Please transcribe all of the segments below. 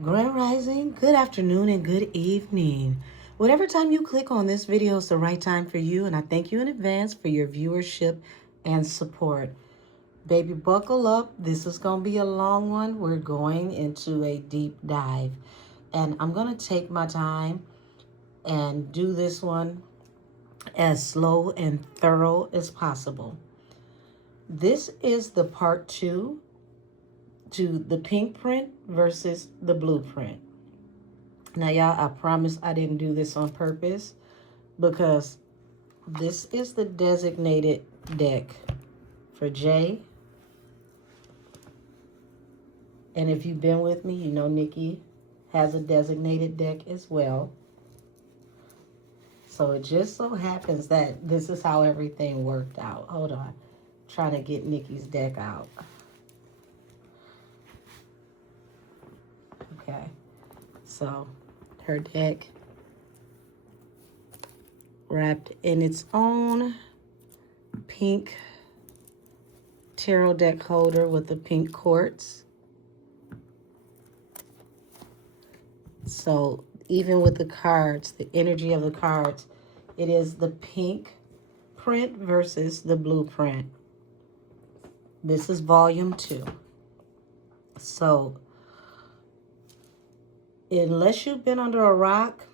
Grand Rising, good afternoon, and good evening. Whatever time you click on this video is the right time for you, and I thank you in advance for your viewership and support. Baby, buckle up. This is going to be a long one. We're going into a deep dive, and I'm going to take my time and do this one as slow and thorough as possible. This is the part 2 to the pink print versus the blueprint. Now, y'all, I promise I didn't do this on purpose because this is the designated deck for Jay. And if you've been with me, you know Nikki has a designated deck as well. So it just so happens that this is how everything worked out. Hold on. Trying to get Nikki's deck out. Okay. So her deck wrapped in its own pink tarot deck holder with the pink quartz. So even with the cards, the energy of the cards, it is the pink print versus the blueprint. This is volume 2. So unless you've been under a rock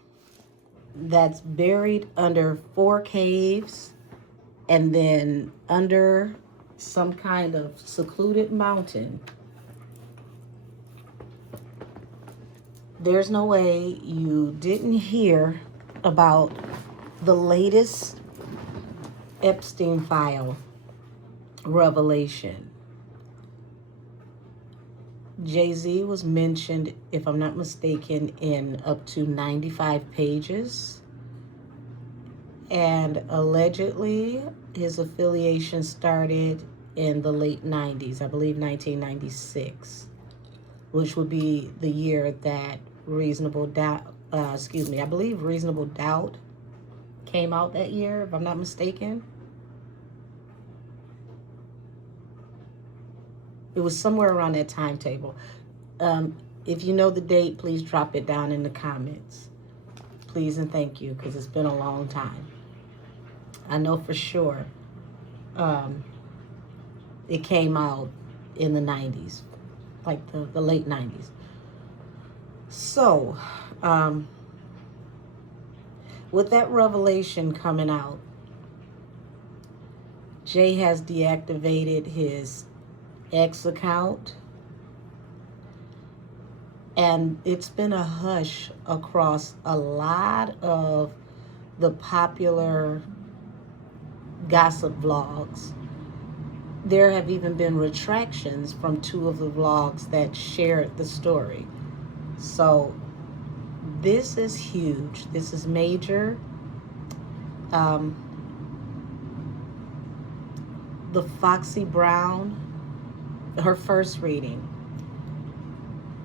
that's buried under 4 caves and then under some kind of secluded mountain, there's no way you didn't hear about the latest Epstein file revelation. Jay-Z was mentioned, if I'm not mistaken, in up to 95 pages. And allegedly, his affiliation started in the late 90s, I believe 1996, which would be the year that Reasonable Doubt, I believe Reasonable Doubt came out that year, if I'm not mistaken. It was somewhere around that timetable. If you know the date, please drop it down in the comments. Please and thank you, because it's been a long time. I know for sure it came out in the 90s, like the late 90s. So, with that revelation coming out, Jay has deactivated his X account, and it's been a hush across a lot of the popular gossip vlogs. There have even been retractions from 2 of the vlogs that shared the story. So this is huge. This is major. The Foxy Brown, her first reading,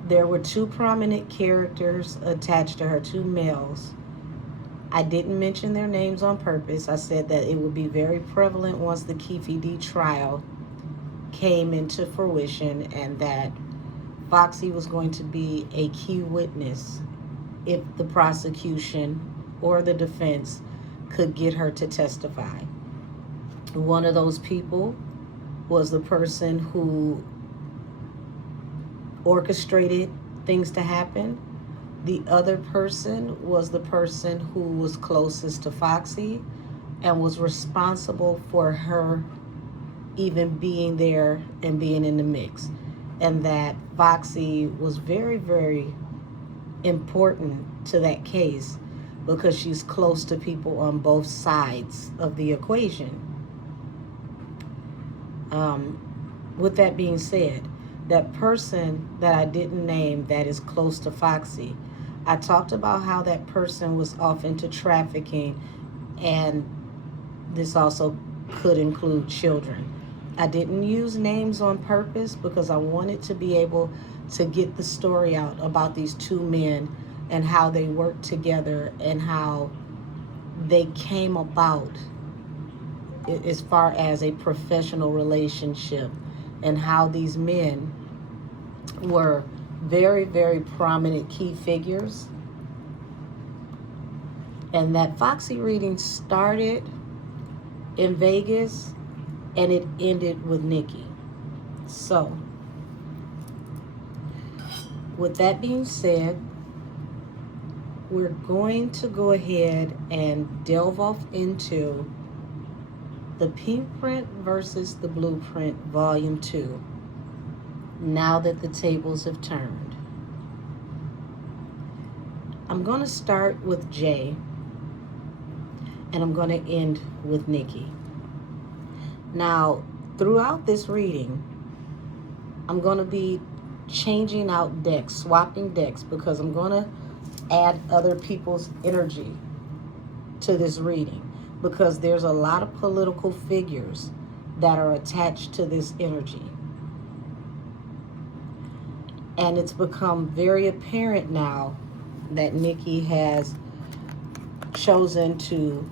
there were 2 prominent characters attached to her, 2 males. I didn't mention their names on purpose. I said that it would be very prevalent once the PINKPRINT trial came into fruition, and that Foxy was going to be a key witness if the prosecution or the defense could get her to testify. One of those people was the person who orchestrated things to happen. The other person was the person who was closest to Foxy and was responsible for her even being there and being in the mix. And that Foxy was very, very important to that case because she's close to people on both sides of the equation. With that being said, that person that I didn't name that is close to Foxy, I talked about how that person was off into trafficking, and this also could include children. I didn't use names on purpose because I wanted to be able to get the story out about these 2 men and how they worked together and how they came about as far as a professional relationship, and how these men were very, very prominent key figures. And that Foxy reading started in Vegas and it ended with Nikki. So, with that being said, we're going to go ahead and delve off into the Pink Print versus the Blueprint Volume 2, now that the tables have turned. I'm going to start with Jay, and I'm going to end with Nikki. Now, throughout this reading, I'm going to be changing out decks, swapping decks, because I'm going to add other people's energy to this reading, because there's a lot of political figures that are attached to this energy. And it's become very apparent now that Nikki has chosen to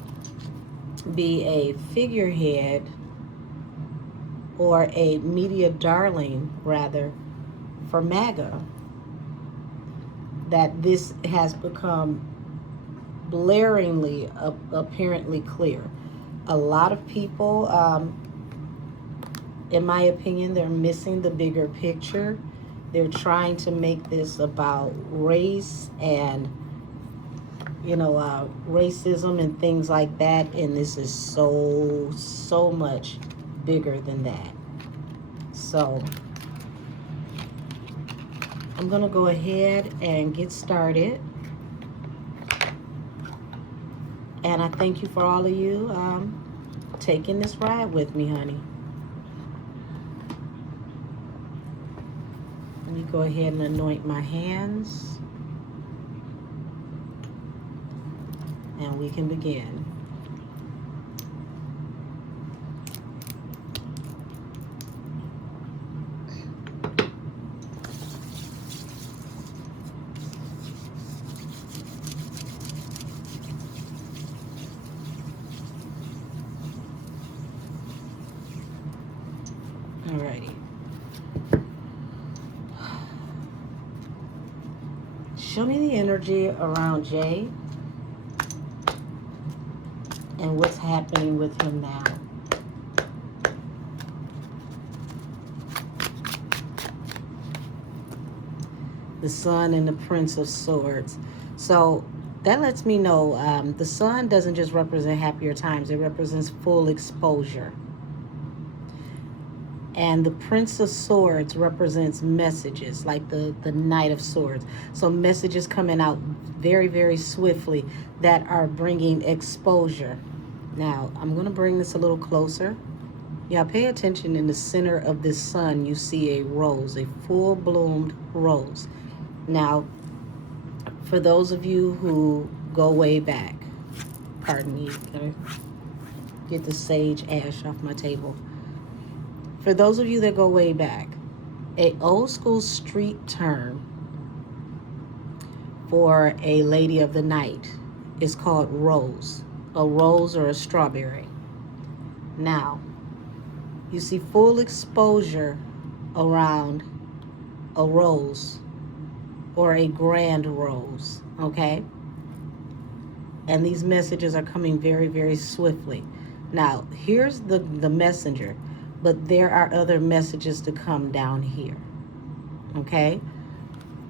be a figurehead, or a media darling rather, for MAGA. That this has become blaringly apparently clear. A lot of people, in my opinion, they're missing the bigger picture. They're trying to make this about race and, racism and things like that. And this is so much bigger than that. So I'm going to go ahead and get started. And I thank you for all of you taking this ride with me, honey. Let me go ahead and anoint my hands. And we can begin. Alrighty. Show me the energy around Jay and what's happening with him now. The Sun and the Prince of Swords. So that lets me know the Sun doesn't just represent happier times. It represents full exposure. And the Prince of Swords represents messages, like the Knight of Swords. So messages coming out very, very swiftly that are bringing exposure. Now, I'm going to bring this a little closer. Yeah, pay attention. In the center of this sun, you see a rose, a full-bloomed rose. Now, for those of you who go way back, pardon me, gotta get the sage ash off my table. For those of you that go way back, a old school street term for a lady of the night is called rose. A rose or a strawberry. Now, you see full exposure around a rose or a grand rose, okay? And these messages are coming very, very swiftly. Now, here's the messenger. But there are other messages to come down here, okay?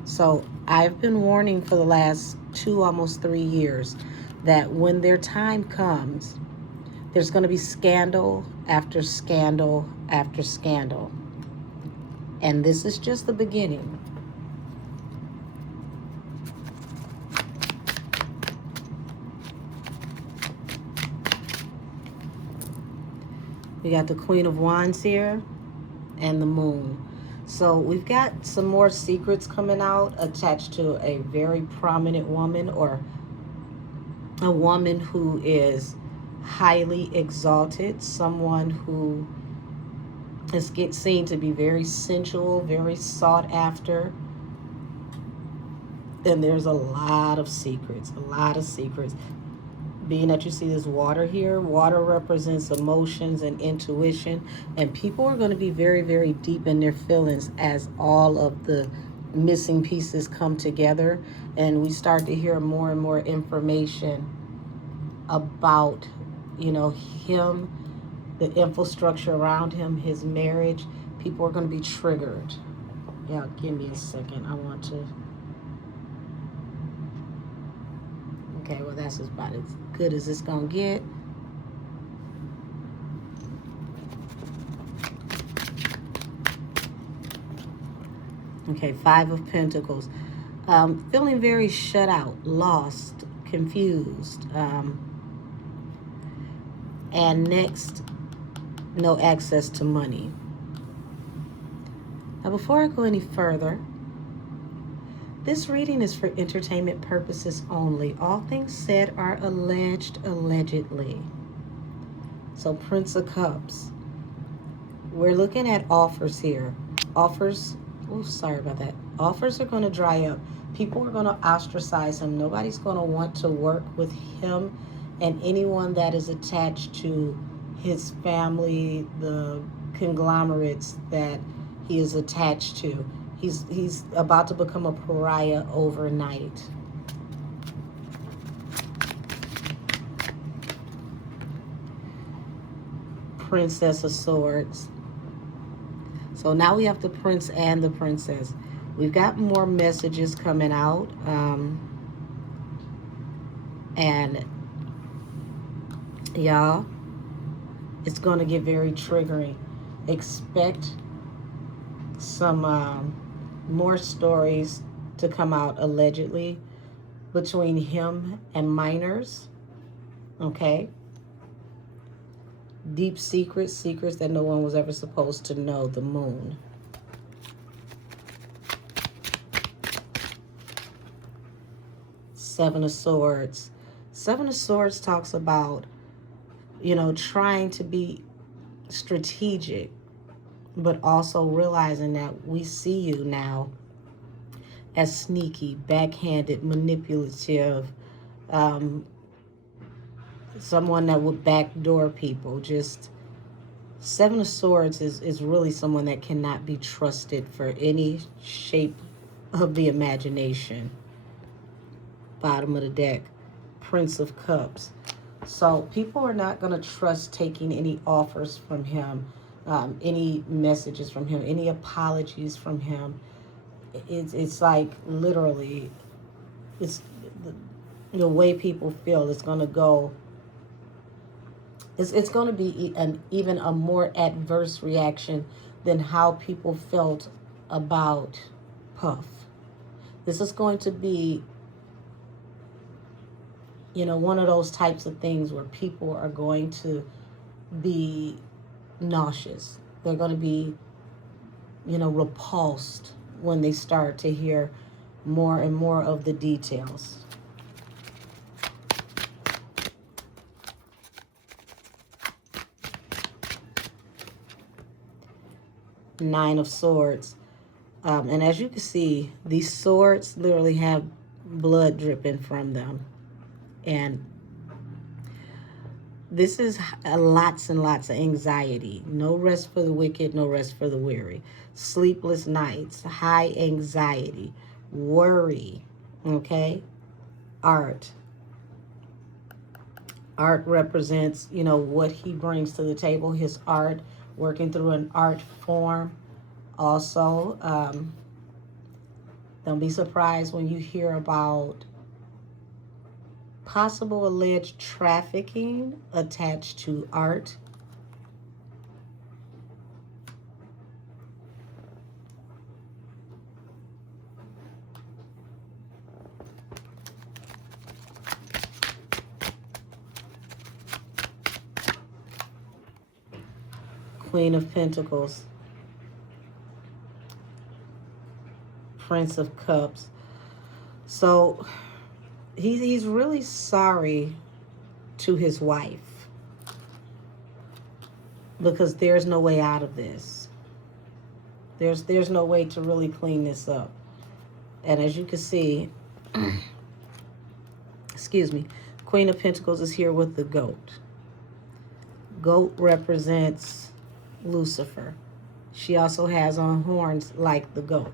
So I've been warning for the last 2, almost 3 years that when their time comes, there's going to be scandal after scandal after scandal. And this is just the beginning. We got the Queen of Wands here and the Moon. So we've got some more secrets coming out attached to a very prominent woman, or a woman who is highly exalted, someone who is seen to be very sensual, very sought after. And there's a lot of secrets, Being that you see this water here, water represents emotions and intuition, and people are going to be very, very deep in their feelings as all of the missing pieces come together, and we start to hear more and more information about, you know, him, the infrastructure around him, his marriage. People are going to be triggered. Yeah, give me a second. I want to. Okay, well, that's about as good as it's going to get. Okay, Five of Pentacles. Feeling very shut out, lost, confused. And next, no access to money. Now, before I go any further, this reading is for entertainment purposes only. All things said are alleged, allegedly. So, Prince of Cups. We're looking at offers here. Offers, oh, sorry about that. Offers are going to dry up. People are going to ostracize him. Nobody's going to want to work with him and anyone that is attached to his family, the conglomerates that he is attached to. He's about to become a pariah overnight. Princess of Swords. So now we have the prince and the princess. We've got more messages coming out. And y'all, it's going to get very triggering. Expect some more stories to come out allegedly between him and minors. Okay? Deep secrets, secrets that no one was ever supposed to know. The Moon. Seven of Swords. Seven of Swords talks about, you know, trying to be strategic, but also realizing that we see you now as sneaky, backhanded, manipulative, someone that would backdoor people. Just Seven of Swords is really someone that cannot be trusted for any shape of the imagination. Bottom of the deck, Prince of Cups. So people are not going to trust taking any offers from him, any messages from him, any apologies from him. It's like literally, it's the way people feel. It's going to go. It's going to be even a more adverse reaction than how people felt about Puff. This is going to be, you know, one of those types of things where people are going to be nauseous. They're going to be, you know, repulsed when they start to hear more and more of the details. Nine of Swords. And as you can see, these swords literally have blood dripping from them. And this is lots and lots of anxiety. No rest for the wicked, no rest for the weary. Sleepless nights, high anxiety, worry, okay? Art. Art represents, you know, what he brings to the table, his art, working through an art form. Also, don't be surprised when you hear about possible alleged trafficking attached to art. Queen of Pentacles. Prince of Cups. So he's really sorry to his wife because there's no way out of this. There's no way to really clean this up. And as you can see, excuse me, Queen of Pentacles is here with the goat. Goat represents Lucifer. She also has on horns like the goat.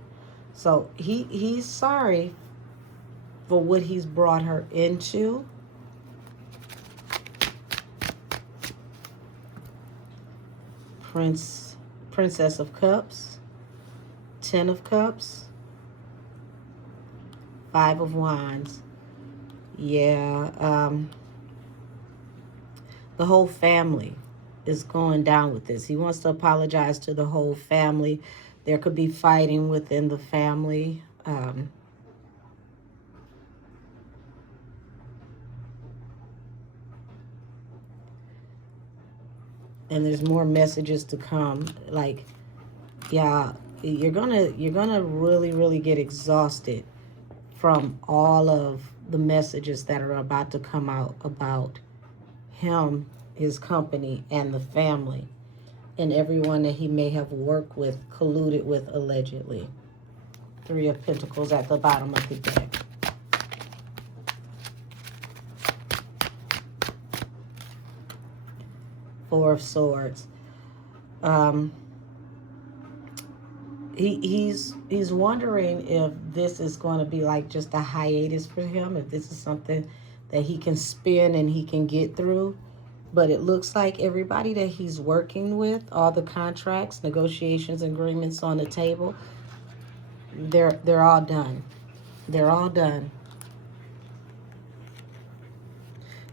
So he's sorry for what he's brought her into. Princess of Cups, 10 of Cups, 5 of Wands. Yeah, the whole family is going down with this. He wants to apologize to the whole family. There could be fighting within the family. And there's more messages to come. Like, yeah, you're gonna really get exhausted from all of the messages that are about to come out about him, his company, and the family, and everyone that he may have worked with, colluded with, allegedly. 3 of Pentacles at the bottom of the deck. Four of Swords. He's wondering if this is going to be like just a hiatus for him, if this is something that he can spin and he can get through. But it looks like everybody that he's working with, all the contracts, negotiations, agreements on the table, they're all done. They're all done.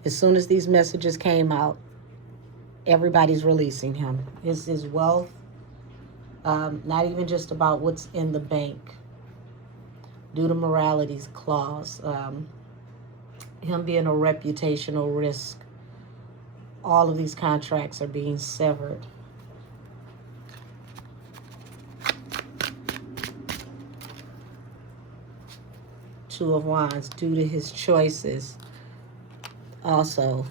As soon as these messages came out, everybody's releasing him. His wealth, not even just about what's in the bank. Due to morality's clause, him being a reputational risk, all of these contracts are being severed. Two of Wands, due to his choices. Also,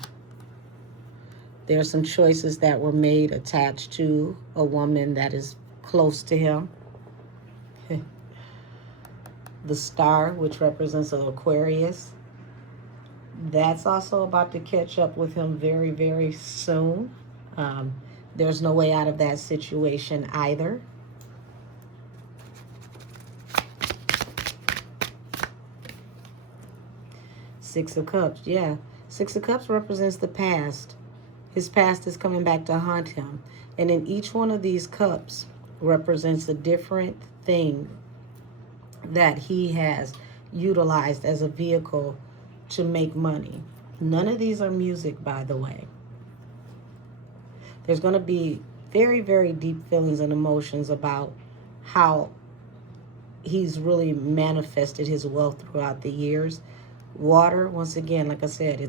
there are some choices that were made attached to a woman that is close to him. The Star, which represents an Aquarius, that's also about to catch up with him very soon. There's no way out of that situation either. Six of Cups, yeah. Six of Cups represents the past. His past is coming back to haunt him. And in each one of these cups represents a different thing that he has utilized as a vehicle to make money. None of these are music, by the way. There's going to be very deep feelings and emotions about how he's really manifested his wealth throughout the years. Water, once again, like I said,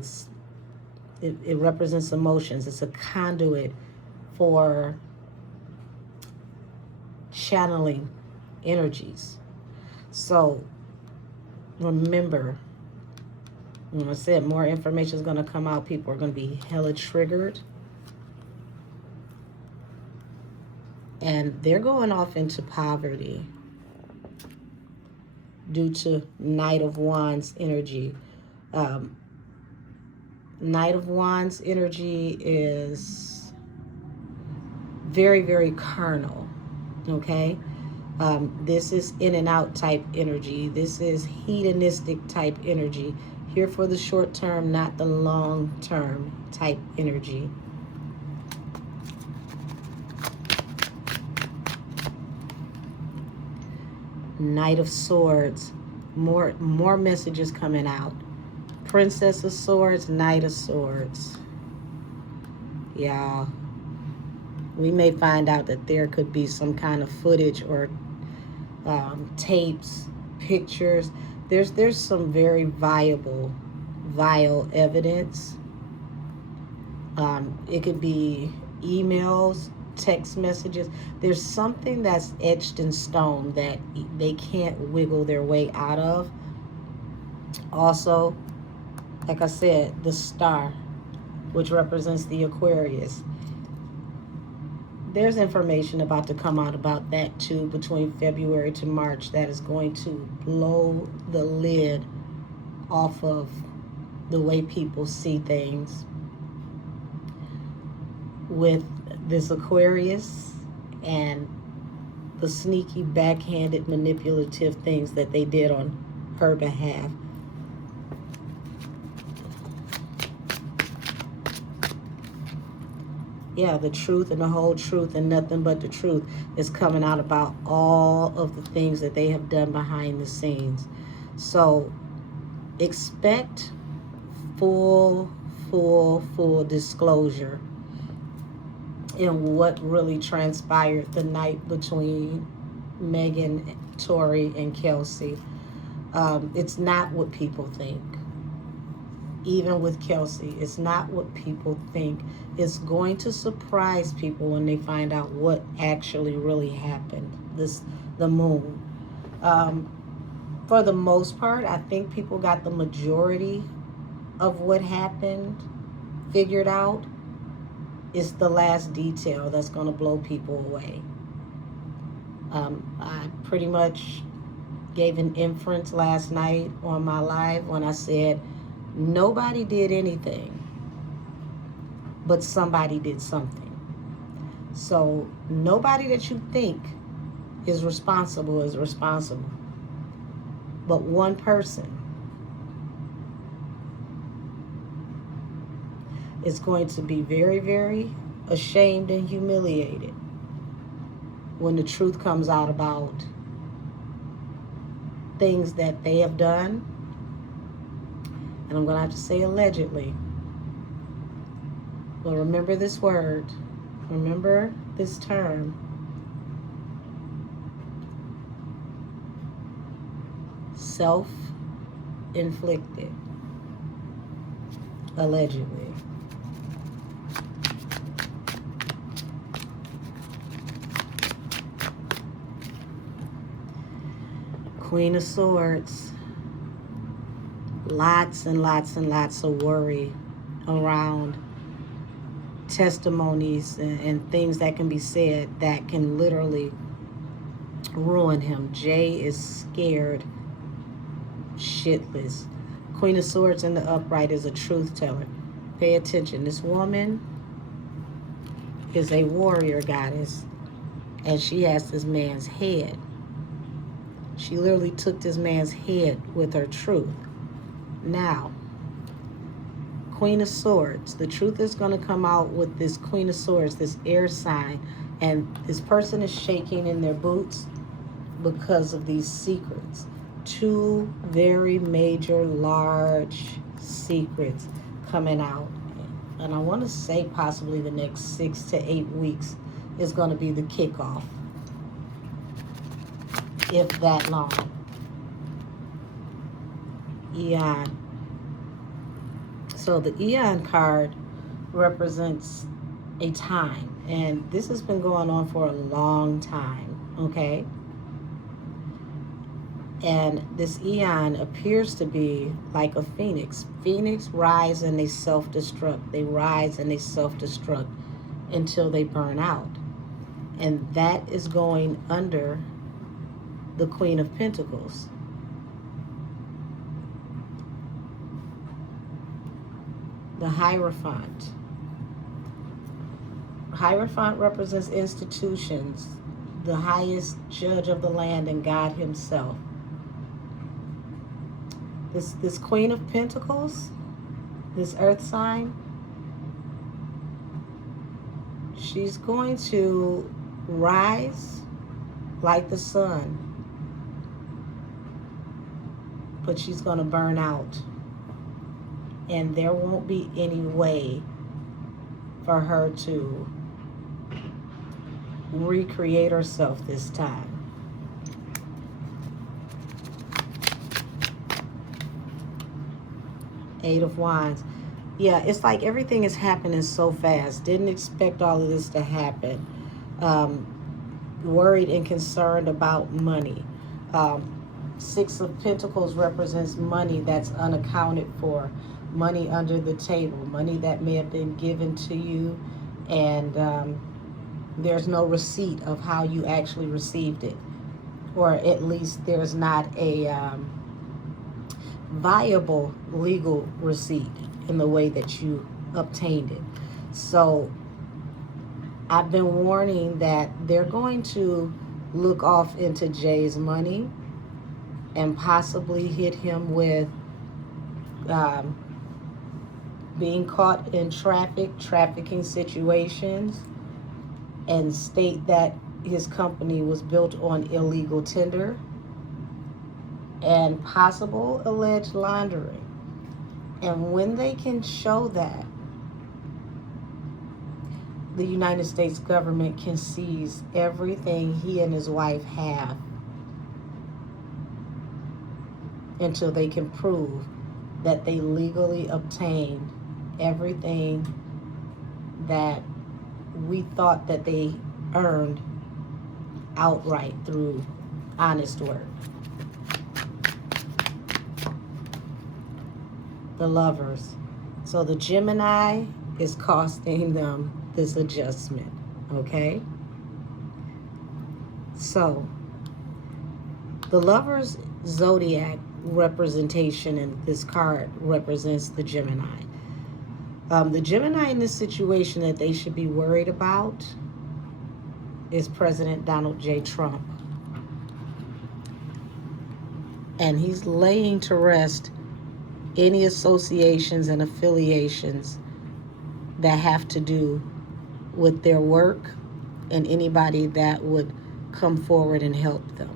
it represents emotions. It's a conduit for channeling energies. So remember, like I said, more information is going to come out. People are going to be hella triggered. And they're going off into poverty due to Knight of Wands energy. Knight of Wands energy is very carnal, okay? This is in and out type energy. This is hedonistic type energy. Here for the short term, not the long term type energy. Knight of Swords. More messages coming out. Princess of Swords, Knight of Swords. Yeah. We may find out that there could be some kind of footage or tapes, pictures. There's some very vile evidence. It could be emails, text messages. There's something that's etched in stone that they can't wiggle their way out of. Also, like I said, the Star, which represents the Aquarius. There's information about to come out about that too between February to March that is going to blow the lid off of the way people see things. With this Aquarius and the sneaky, backhanded, manipulative things that they did on her behalf. Yeah, the truth and the whole truth and nothing but the truth is coming out about all of the things that they have done behind the scenes. So expect full disclosure in what really transpired the night between Megan, Tori, and Kelsey. It's not what people think. Even with Kelsey, it's not what people think. It's going to surprise people when they find out what actually really happened. The moon. For the most part, I think people got the majority of what happened figured out. It's the last detail that's going to blow people away. I pretty much gave an inference last night on my live when I said nobody did anything, but somebody did something. So nobody that you think is responsible, but one person is going to be very, very ashamed and humiliated when the truth comes out about things that they have done. And I'm going to have to say allegedly. But remember this word. Remember this term. Self-inflicted. Allegedly. Queen of Swords. Lots and lots and lots of worry around testimonies and things that can be said that can literally ruin him. Jay is scared shitless. Queen of Swords in the upright is a truth teller. Pay attention. This woman is a warrior goddess, and she has this man's head. She literally took this man's head with her truth. Now, Queen of Swords, the truth is going to come out with this Queen of Swords, this air sign, and this person is shaking in their boots because of these secrets. Two very major, large secrets coming out. And I want to say possibly the next 6 to 8 weeks is going to be the kickoff, if that long. Eon. So the Eon card represents a time, and this has been going on for a long time, okay? And this Eon appears to be like a phoenix. Phoenix rise and they self-destruct. They rise and they self-destruct until they burn out. And that is going under the Queen of Pentacles. The Hierophant. Hierophant represents institutions, the highest judge of the land, and God himself. This Queen of Pentacles, this earth sign, she's going to rise like the sun, but she's going to burn out. And there won't be any way for her to recreate herself this time. Eight of Wands. Yeah, it's like everything is happening so fast. Didn't expect all of this to happen. Worried and concerned about money. Six of Pentacles represents money that's unaccounted for. Money under the table. Money that may have been given to you, and there's no receipt of how you actually received it. Or at least there's not a viable legal receipt in the way that you obtained it. So I've been warning that they're going to look off into Jay's money and possibly hit him with um, being caught in trafficking situations, and state that his company was built on illegal tender and possible alleged laundering. And when they can show that, the United States government can seize everything he and his wife have until they can prove that they legally obtained everything that we thought that they earned outright through honest work. The Lovers. So the Gemini is costing them this adjustment, okay? So the Lovers zodiac representation in this card represents the Gemini. The Gemini in this situation that they should be worried about is President Donald J. Trump. And he's laying to rest any associations and affiliations that have to do with their work and anybody that would come forward and help them.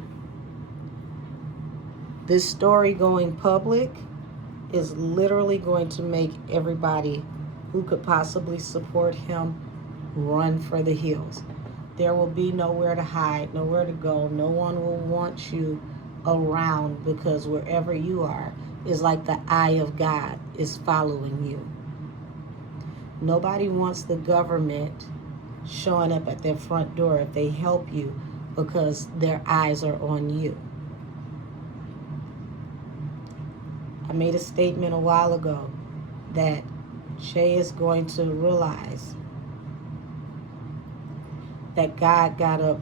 This story going public is literally going to make everybody who could possibly support him run for the hills. There will be nowhere to hide, nowhere to go. No one will want you around, because wherever you are is like the eye of God is following you. Nobody wants the government showing up at their front door if they help you, because their eyes are on you. I made a statement a while ago that Jay is going to realize that God got up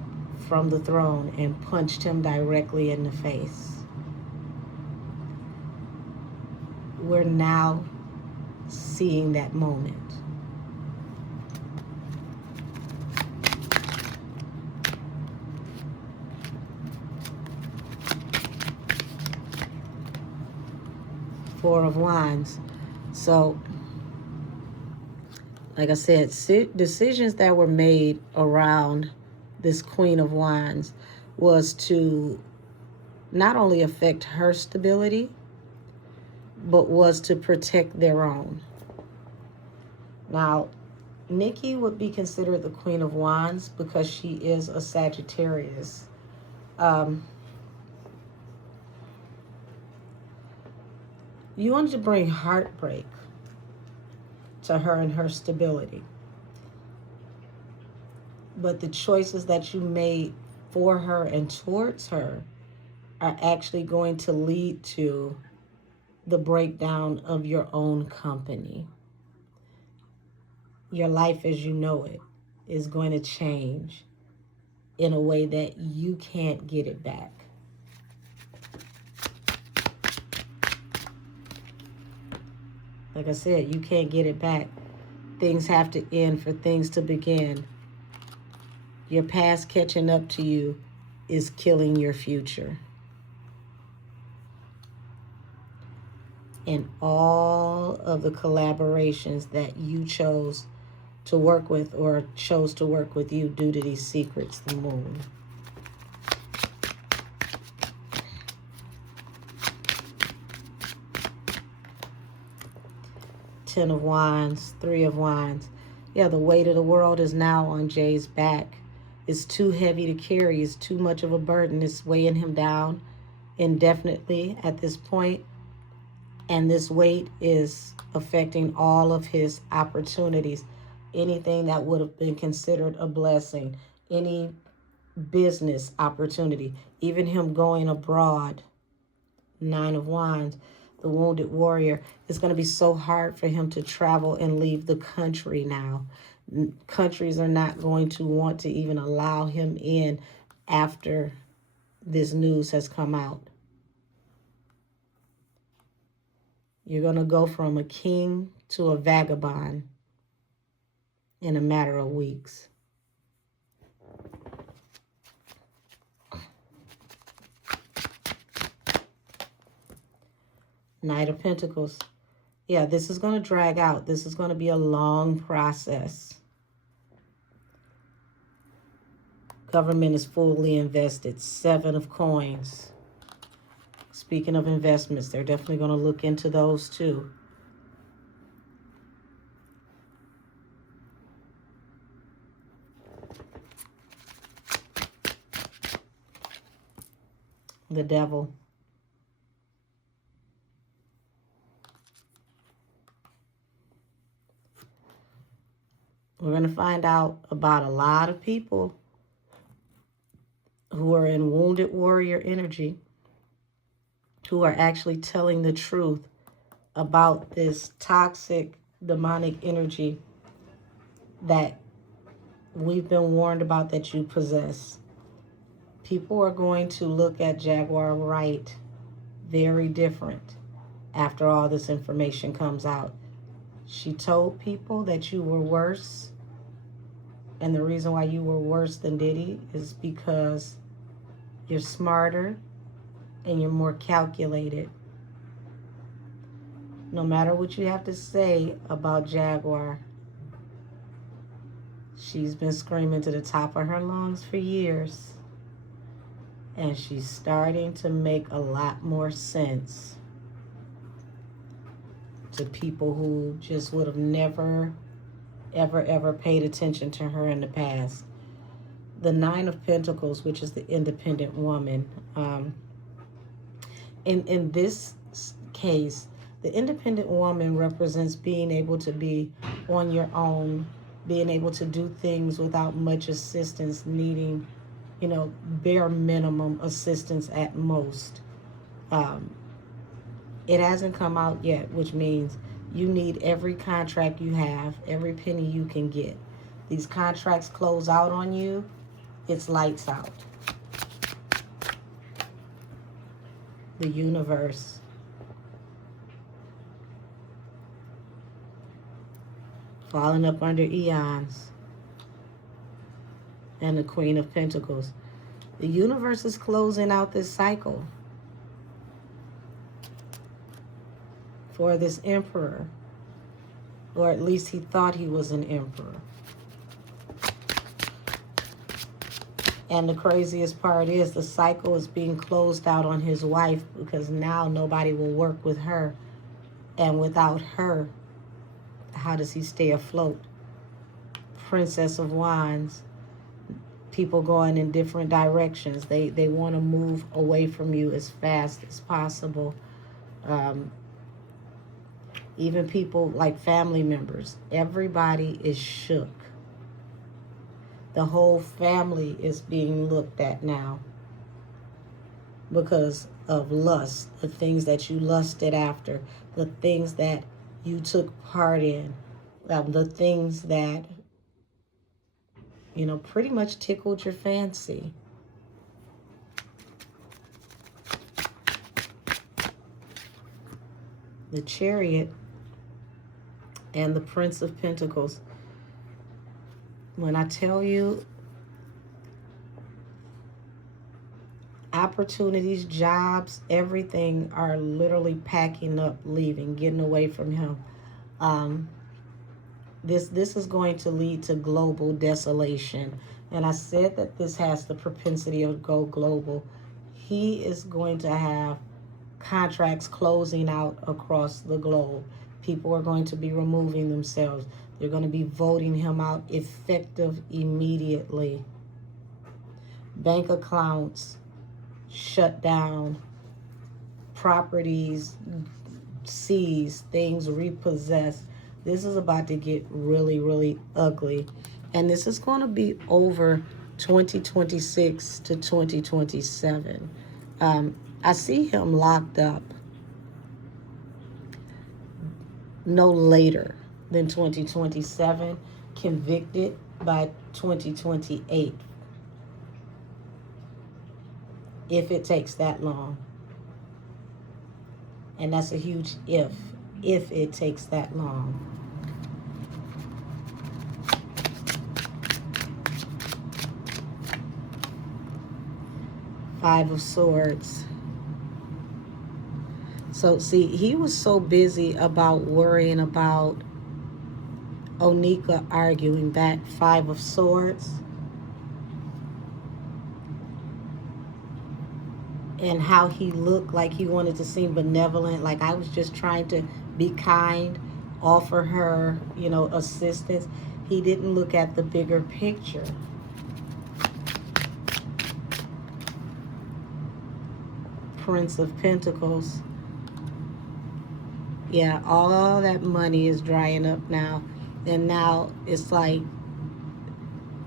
from the throne and punched him directly in the face. We're now seeing that moment. Four of Wands. So, like I said, decisions that were made around this Queen of Wands was to not only affect her stability, but was to protect their own. Now, Nikki would be considered the Queen of Wands because she is a Sagittarius. You wanted to bring heartbreak to her and her stability. But the choices that you made for her and towards her are actually going to lead to the breakdown of your own company. Your life as you know it is going to change in a way that you can't get it back. Like I said, you can't get it back. Things have to end for things to begin. Your past catching up to you is killing your future. And all of the collaborations that you chose to work with or chose to work with you due to these secrets, the Moon. Ten of Wands, Three of Wands. Yeah, the weight of the world is now on Jay's back. It's too heavy to carry. It's too much of a burden. It's weighing him down indefinitely at this point. And this weight is affecting all of his opportunities. Anything that would have been considered a blessing. Any business opportunity. Even him going abroad. Nine of Wands. The wounded warrior. It's going to be so hard for him to travel and leave the country now. Countries are not going to want to even allow him in after this news has come out. You're going to go from a king to a vagabond in a matter of weeks. Knight of Pentacles. Yeah, this is going to drag out. This is going to be a long process. Government is fully invested. Seven of Coins. Speaking of investments, they're definitely going to look into those too. The Devil. We're going to find out about a lot of people who are in wounded warrior energy, who are actually telling the truth about this toxic, demonic energy that we've been warned about that you possess. People are going to look at Jaguar Wright very different after all this information comes out. She told people that you were worse, and the reason why you were worse than Diddy is because you're smarter and you're more calculated. No matter what you have to say about Jaguar, she's been screaming to the top of her lungs for years, and she's starting to make a lot more sense to people who just would have never, ever paid attention to her in the past. The Nine of Pentacles, which is the independent woman. In this case, the independent woman represents being able to be on your own, being able to do things without much assistance, needing, you know, bare minimum assistance at most. It hasn't come out yet, which means you need every contract you have, every penny you can get. These contracts close out on you, it's lights out. The Universe. Falling up under eons. And the Queen of Pentacles. The universe is closing out this cycle for this emperor, or at least he thought he was an emperor. And the craziest part is the cycle is being closed out on his wife, because now nobody will work with her. And without her, how does he stay afloat? Princess of Wands. People going in different directions. They want to move away from you as fast as possible. Even people like family members. Everybody is shook. The whole family is being looked at now because of lust, the things that you lusted after, the things that you took part in, the things that, you know, pretty much tickled your fancy. The Chariot and the Prince of Pentacles. When I tell you, opportunities, jobs, everything are literally packing up, leaving, getting away from him. This is going to lead to global desolation. And I said that this has the propensity to go global. He is going to have contracts closing out across the globe. People are going to be removing themselves. They're going to be voting him out effective immediately. Bank accounts shut down. Properties seized. Things repossessed. This is about to get really, really ugly. And this is going to be over 2026 to 2027. I see him locked up no later than 2027, convicted by 2028. If it takes that long. And that's a huge if it takes that long. Five of Swords. So see, he was so busy about worrying about Onika arguing back 5 of Swords and how he looked like he wanted to seem benevolent, like I was just trying to be kind, offer her, assistance. He didn't look at the bigger picture. Prince of Pentacles. Yeah, all that money is drying up now. And now it's like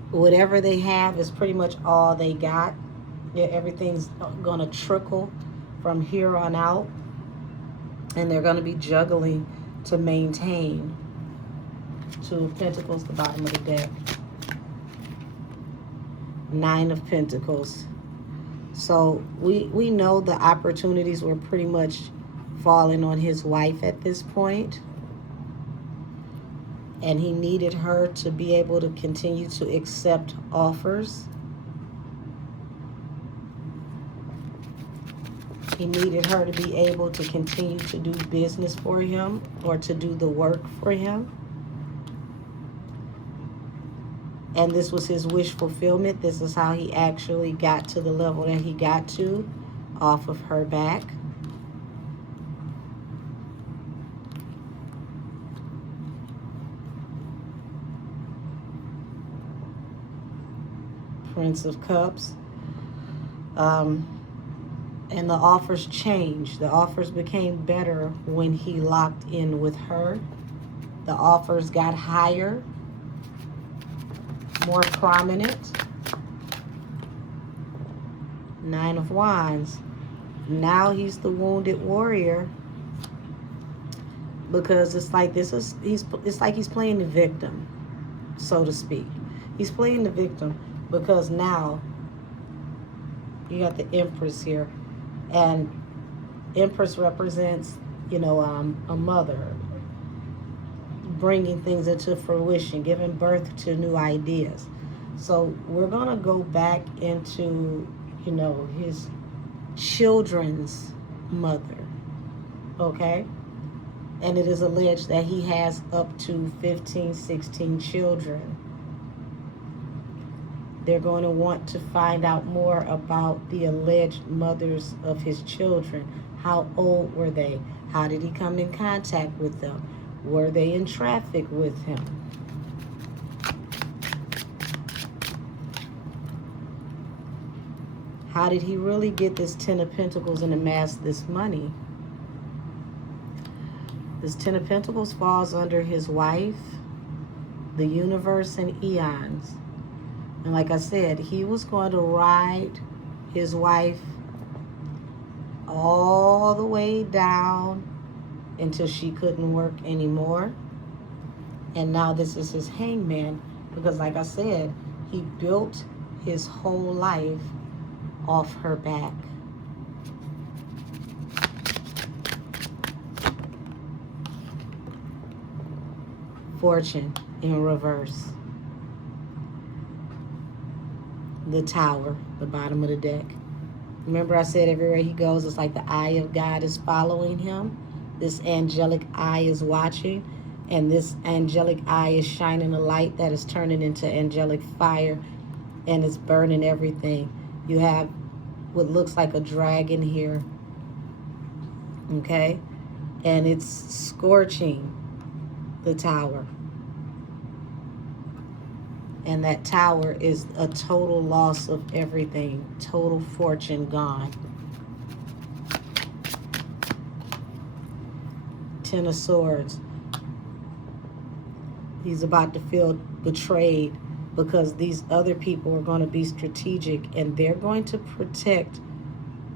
whatever they have is pretty much all they got. Yeah, everything's going to trickle from here on out. And they're going to be juggling to maintain. 2 of Pentacles, the bottom of the deck. 9 of Pentacles. So we know the opportunities were pretty much falling on his wife at this point. And he needed her to be able to continue to accept offers. He needed her to be able to continue to do business for him or to do the work for him. And this was his wish fulfillment. This is how he actually got to the level that he got to off of her back. Prince of Cups. And the offers changed. The offers became better when he locked in with her. The offers got higher, more prominent. 9 of Wands. Now he's the wounded warrior, because it's like it's like he's playing the victim, so to speak. He's playing the victim because now you got the Empress here. And Empress represents, a mother, bringing things into fruition, giving birth to new ideas. So we're going to go back into, his children's mother, okay? And it is alleged that he has up to 15, 16 children. They're going to want to find out more about the alleged mothers of his children. How old were they? How did he come in contact with them? Were they in traffic with him? How did he really get this 10 of Pentacles and amass this money? This 10 of Pentacles falls under his wife, the universe, and eons. And like I said, he was going to ride his wife all the way down until she couldn't work anymore. And now this is his hangman, because like I said, he built his whole life off her back. Fortune in reverse. The Tower, the bottom of the deck. Remember I said everywhere he goes, it's like the eye of God is following him. This angelic eye is watching, and this angelic eye is shining a light that is turning into angelic fire, and it's burning everything. You have what looks like a dragon here, okay? And it's scorching the tower. And that tower is a total loss of everything. Total fortune gone. 10 of Swords. He's about to feel betrayed because these other people are going to be strategic and they're going to protect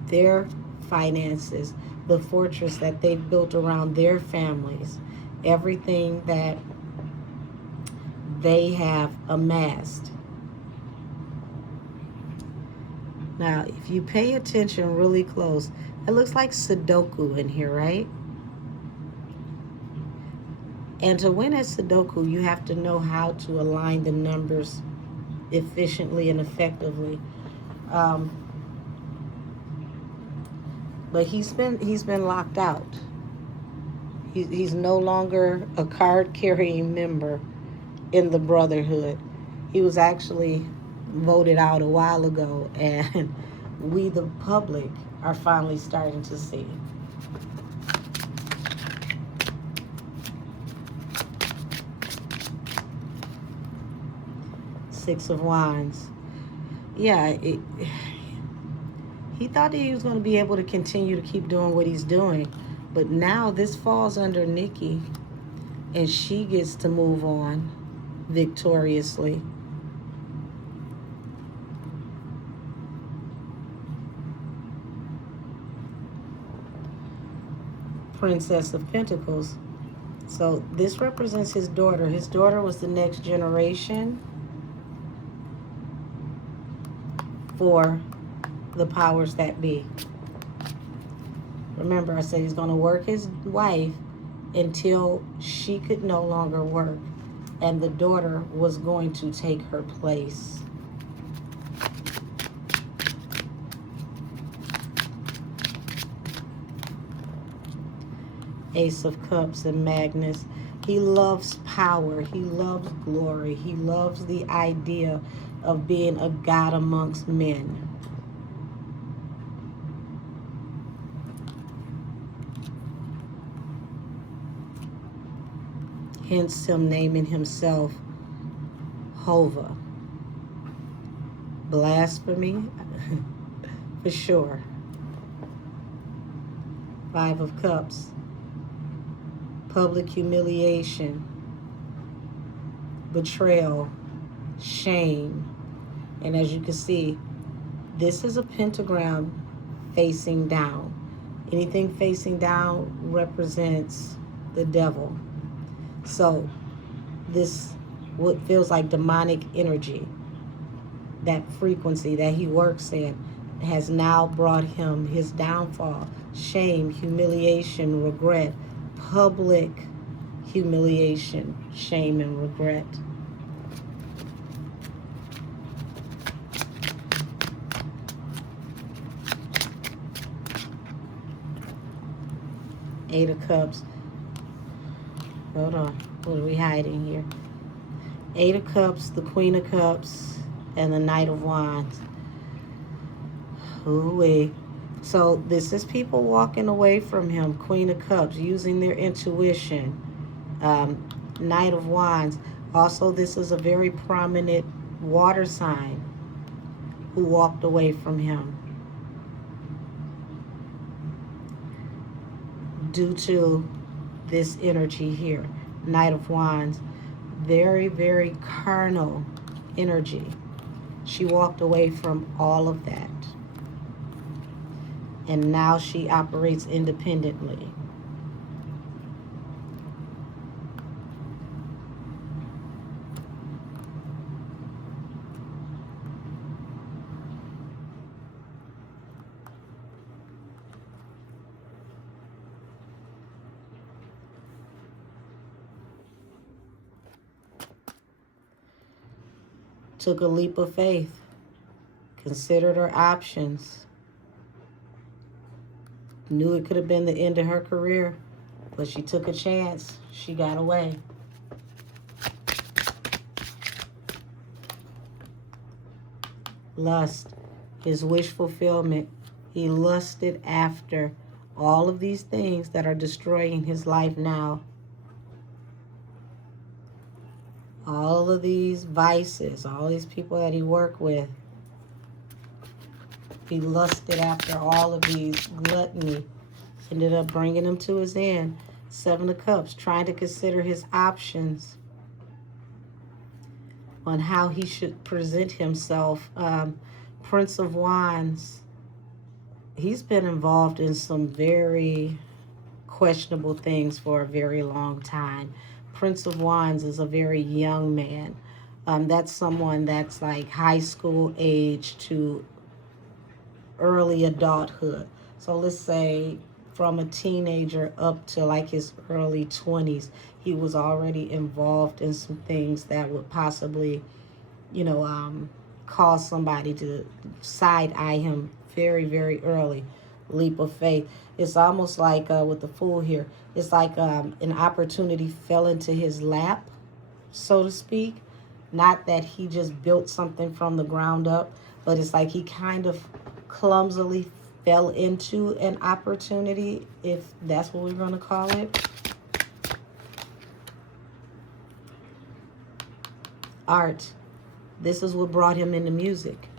their finances, the fortress that they've built around their families, everything that they have amassed. Now, if you pay attention really close, it looks like Sudoku in here, right? And to win at Sudoku, you have to know how to align the numbers efficiently and effectively. but he's been locked out. He's no longer a card-carrying member in the Brotherhood. He was actually voted out a while ago, and we, the public, are finally starting to see. Six of Wands. Yeah, he thought that he was going to be able to continue to keep doing what he's doing, but now this falls under Nikki, and she gets to move on victoriously. Princess of Pentacles. So this represents his daughter. His daughter was the next generation for the powers that be. Remember, I said he's going to work his wife until she could no longer work, and the daughter was going to take her place. Ace of Cups and Magnus. He loves power. He loves glory. He loves the idea of being a god amongst men. Hence him naming himself Hova. Blasphemy, for sure. Five of Cups. Public humiliation, betrayal, shame. And as you can see, this is a pentagram facing down. Anything facing down represents the devil. So this, what feels like demonic energy, that frequency that he works in, has now brought him his downfall, shame, humiliation, regret, public humiliation, shame, and regret. Eight of Cups. Hold on. What are we hiding here? Eight of Cups, the Queen of Cups, and the Knight of Wands. Ooh-wee. So this is people walking away from him. Queen of Cups, using their intuition. Knight of Wands. Also, this is a very prominent water sign who walked away from him due to this energy here. Knight of Wands. Very, very carnal energy. She walked away from all of that. And now she operates independently. Took a leap of faith. Considered her options. Knew it could have been the end of her career, but she took a chance. She got away. Lust, his wish fulfillment. He lusted after all of these things that are destroying his life now. All of these vices, all these people that he worked with. He lusted after all of these. Gluttony ended up bringing him to his end. Seven of Cups, trying to consider his options on how he should present himself. Prince of Wands, he's been involved in some very questionable things for a very long time. Prince of Wands is a very young man. That's someone that's like high school age to early adulthood. So let's say from a teenager up to like his early 20s, he was already involved in some things that would possibly, cause somebody to side-eye him very, very early. leap of faith. It's almost like with the Fool here, it's like an opportunity fell into his lap, so to speak. Not that he just built something from the ground up, but it's like he kind of clumsily fell into an opportunity, if that's what we're going to call it. Art. This is what brought him into music.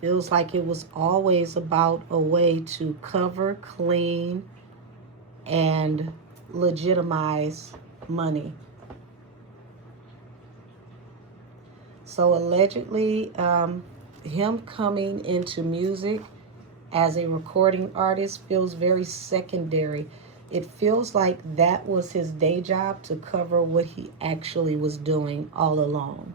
Feels like it was always about a way to cover, clean, and legitimize money. So allegedly, him coming into music as a recording artist feels very secondary. It feels like that was his day job to cover what he actually was doing all along.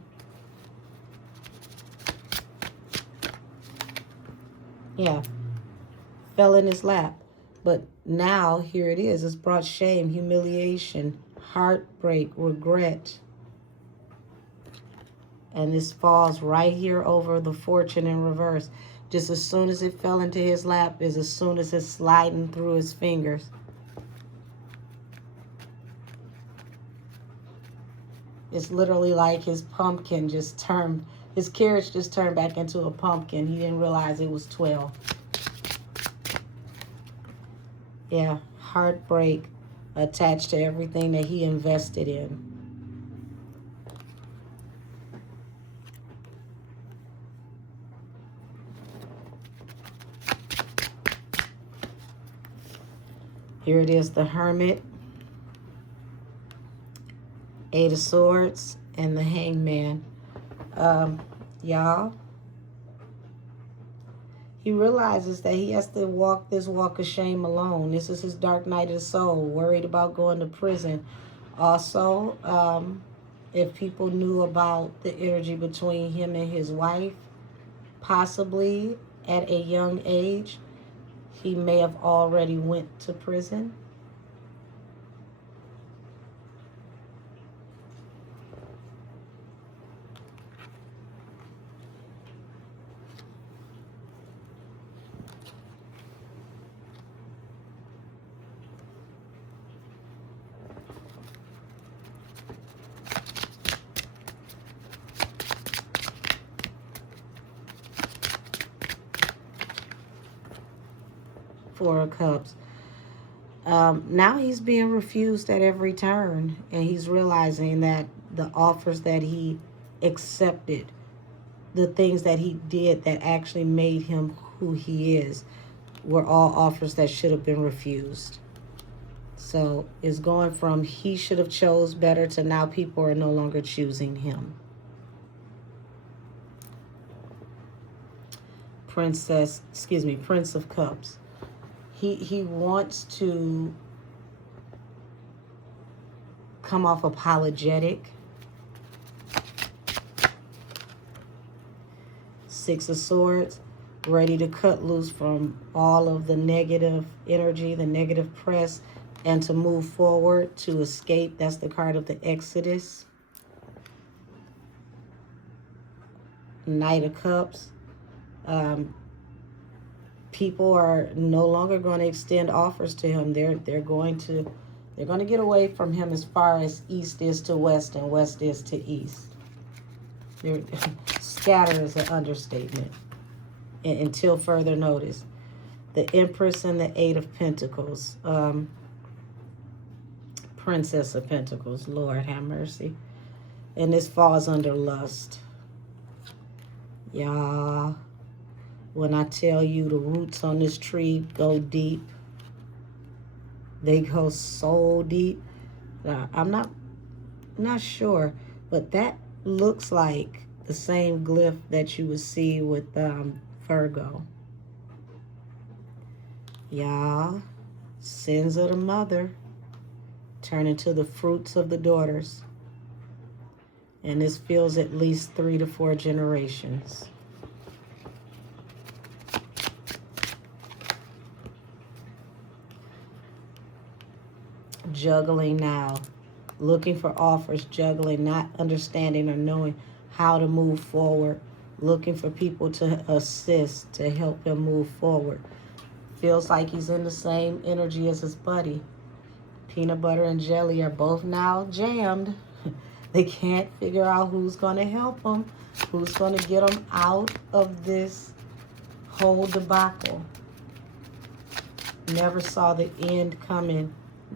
Yeah, fell in his lap. But now, here it is. It's brought shame, humiliation, heartbreak, regret. And this falls right here over the fortune in reverse. Just as soon as it fell into his lap is as soon as it's sliding through his fingers. It's literally like his pumpkin just turned, his carriage just turned back into a pumpkin. He didn't realize it was 12. Yeah, heartbreak attached to everything that he invested in. Here it is, the Hermit, Eight of Swords, and the Hangman. Y'all, he realizes that he has to walk this walk of shame alone. This is his dark night of the soul, worried about going to prison. Also, if people knew about the energy between him and his wife, possibly at a young age, he may have already went to prison. Four of Cups. Now he's being refused at every turn, and he's realizing that the offers that he accepted, the things that he did that actually made him who he is, were all offers that should have been refused. So it's going from he should have chose better to now people are no longer choosing him. Prince of Cups. He wants to come off apologetic. Six of Swords, ready to cut loose from all of the negative energy, the negative press, and to move forward, to escape. That's the card of the Exodus. Knight of Cups. People are no longer going to extend offers to him. They're going to get away from him as far as east is to west and west is to east. Scatter is an understatement. Until further notice. The Empress and the Eight of Pentacles. Princess of Pentacles. Lord have mercy. And this falls under lust. Y'all, when I tell you the roots on this tree go deep, they go so deep. I'm not sure, but that looks like the same glyph that you would see with Virgo. Y'all, sins of the mother turn into the fruits of the daughters. And this feels at least 3 to 4 generations. Juggling now. looking for offers, juggling, not understanding or knowing how to move forward, looking for people to assist, to help him move forward. Feels like he's in the same energy as his buddy. Peanut butter and jelly are both now jammed. They can't figure out who's going to help them, who's going to get them out of this whole debacle. Never saw the end coming.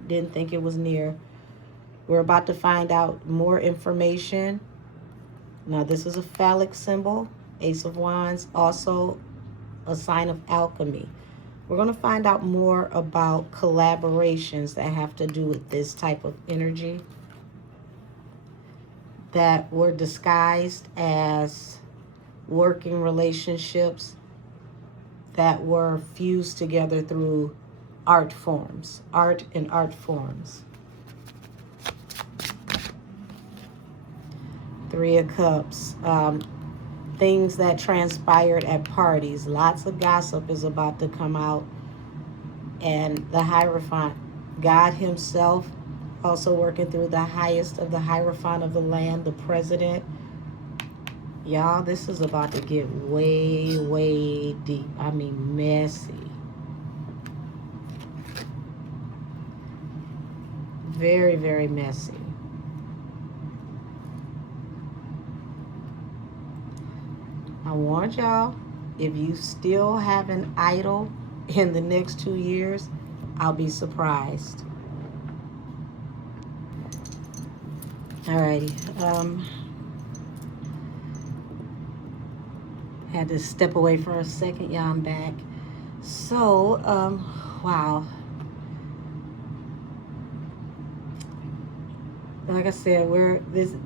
Didn't think it was near. We're about to find out more information. Now, this is a phallic symbol. Ace of Wands, also a sign of alchemy. We're going to find out more about collaborations that have to do with this type of energy that were disguised as working relationships that were fused together through art forms, art and art forms. Three of Cups. Things that transpired at parties. Lots of gossip is about to come out. And the Hierophant, God himself, also working through the highest of the Hierophant of the land, the president. Y'all, this is about to get way, way deep. I mean, messy. Very, very messy. I warned y'all, if you still have an idol in the next 2 years, I'll be surprised. Alrighty. Had to step away for a second. Yeah, I'm back. So, wow. Like I said,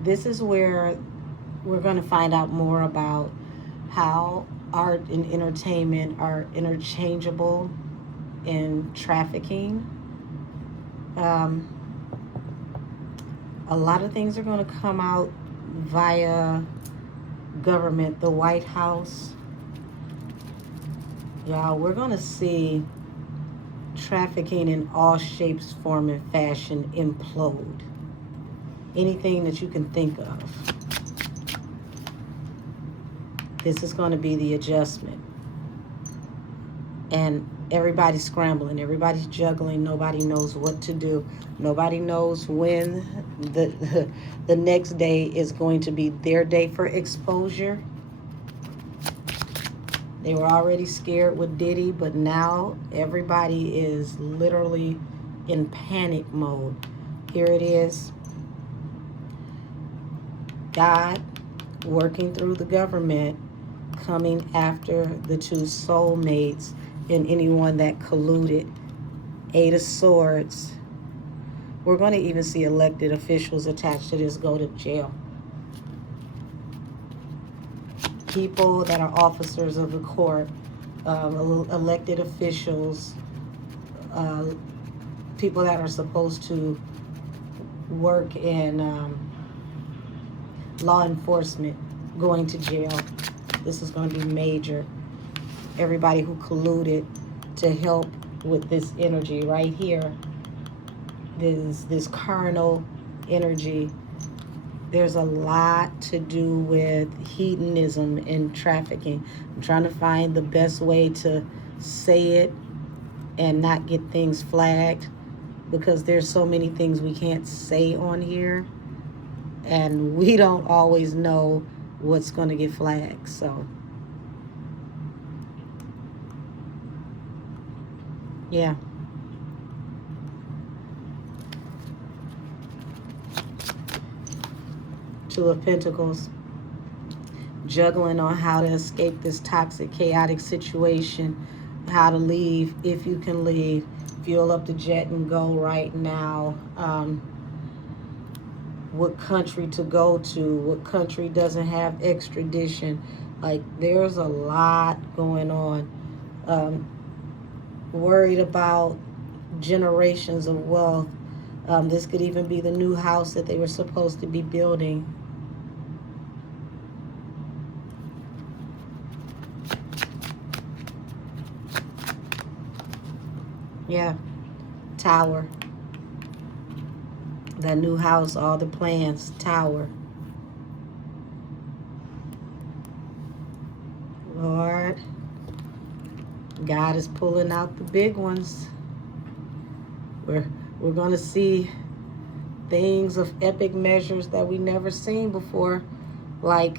this is where we're going to find out more about how art and entertainment are interchangeable in trafficking. A lot of things are going to come out via government, the White House. Y'all, we're going to see trafficking in all shapes, form, and fashion implode. Anything that you can think of. This is going to be the adjustment. And everybody's scrambling. Everybody's juggling. Nobody knows what to do. Nobody knows when the next day is going to be their day for exposure. They were already scared with Diddy, but now everybody is literally in panic mode. Here it is. God working through the government, coming after the two soulmates and anyone that colluded. 8 of Swords. We're going to even see elected officials attached to this go to jail. People that are officers of the court, elected officials, people that are supposed to work in law enforcement, going to jail. This is going to be major. Everybody who colluded to help with this energy right here, this carnal energy. There's a lot to do with hedonism and trafficking. I'm trying to find the best way to say it and not get things flagged, because there's so many things we can't say on here, and we don't always know what's going to get flagged. So yeah. Two of Pentacles. Juggling on how to escape this toxic, chaotic situation. How to leave, if you can leave. Fuel up the jet and go right now. What country to go to. What country doesn't have extradition. Like, there's a lot going on. Worried about generations of wealth. This could even be the new house that they were supposed to be building. Yeah. Tower. That new house, all the plans, Tower. Lord, God is pulling out the big ones. We're going to see things of epic measures that we never seen before, like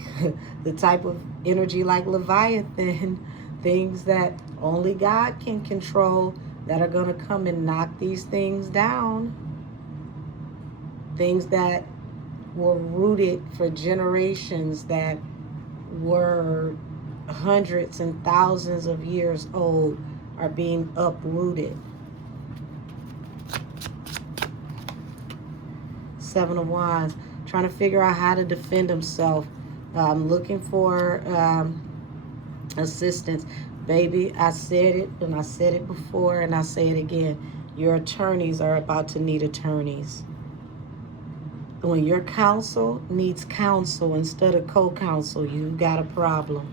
the type of energy like Leviathan, things that only God can control that are going to come and knock these things down. Things that were rooted for generations, that were hundreds and thousands of years old, are being uprooted. Seven of Wands, trying to figure out how to defend himself, looking for assistance. Baby, I said it, and I said it before, and I say it again. Your attorneys are about to need attorneys. When your counsel needs counsel instead of co-counsel, you got a problem.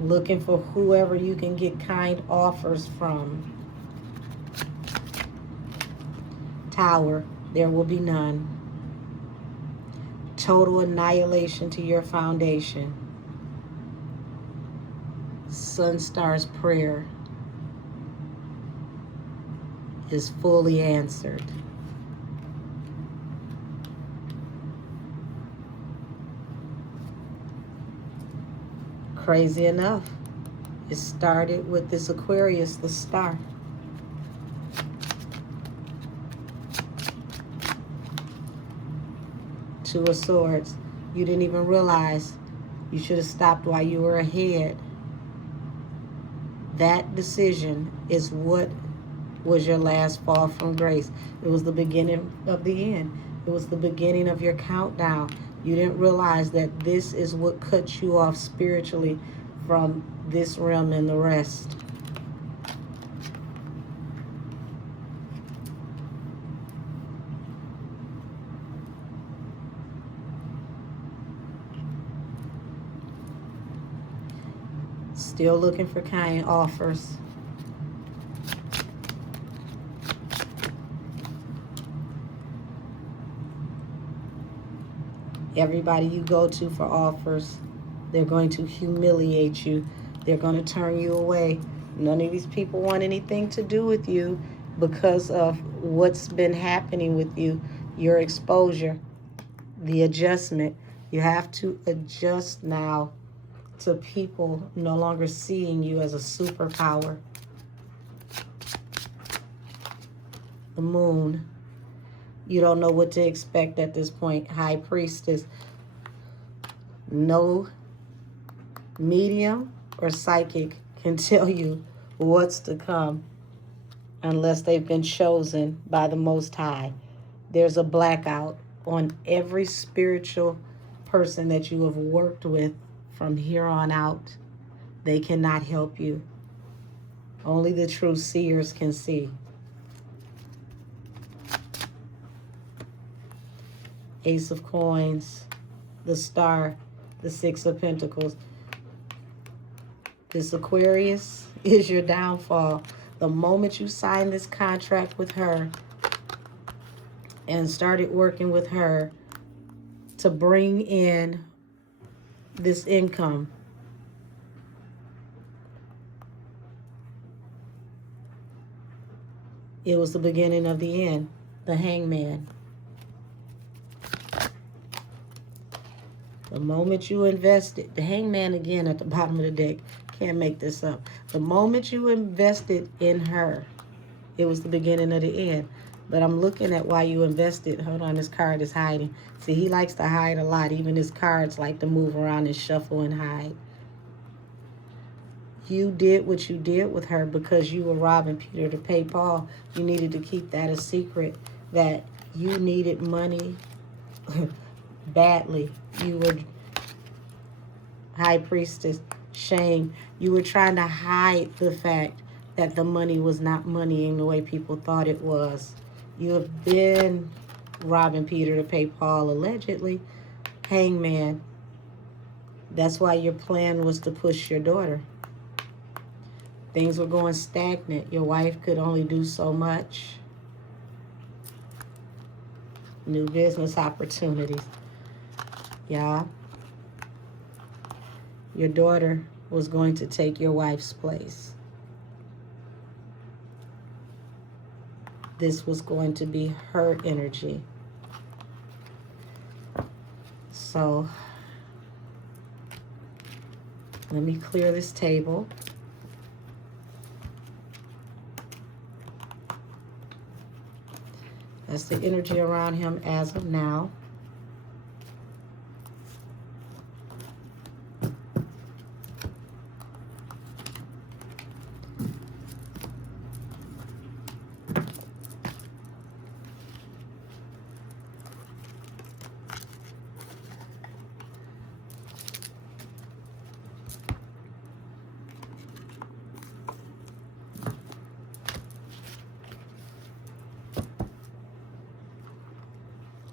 Looking for whoever you can get kind offers from. Tower, there will be none. Total annihilation to your foundation. Sun Star's prayer is fully answered. Crazy enough, it started with this Aquarius, the star. Two of Swords. You didn't even realize you should have stopped while you were ahead. That decision is what was your last fall from grace. It was the beginning of the end. It was the beginning of your countdown. You didn't realize that this is what cuts you off spiritually from this realm and the rest. Still looking for kind offers. Everybody you go to for offers, they're going to humiliate you. They're going to turn you away. None of these people want anything to do with you because of what's been happening with you, your exposure, the adjustment. You have to adjust now to people no longer seeing you as a superpower. The Moon. You don't know what to expect at this point. High Priestess. No medium or psychic can tell you what's to come unless they've been chosen by the Most High. There's a blackout on every spiritual person that you have worked with from here on out. They cannot help you. Only the true seers can see. Ace of Coins, the Star, the Six of Pentacles. This Aquarius is your downfall. The moment you signed this contract with her and started working with her to bring in this income, it was the beginning of the end. The Hangman. The moment you invested, the Hangman again at the bottom of the deck, can't make this up. The moment you invested in her, it was the beginning of the end. But I'm looking at why you invested. Hold on, this card is hiding. See, he likes to hide a lot. Even his cards like to move around and shuffle and hide. You did what you did with her because you were robbing Peter to pay Paul. You needed to keep that a secret, that you needed money badly. You were High Priestess, shame. You were trying to hide the fact that the money was not money in the way people thought it was. You have been robbing Peter to pay Paul, allegedly. Hangman. That's why your plan was to push your daughter. Things were going stagnant. Your wife could only do so much. New business opportunities. Y'all, your daughter was going to take your wife's place. This was going to be her energy. So let me clear this table. That's the energy around him as of now.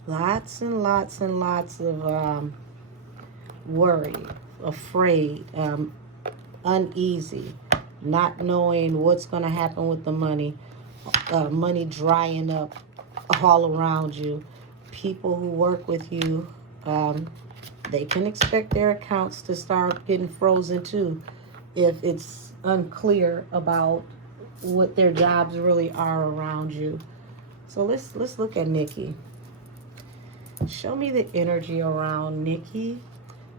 Lots and lots and lots of worry, afraid, uneasy, not knowing what's going to happen with the money, money drying up all around you. People who work with you, they can expect their accounts to start getting frozen too if it's unclear about what their jobs really are around you. So let's look at Nikki. Show me the energy around Nikki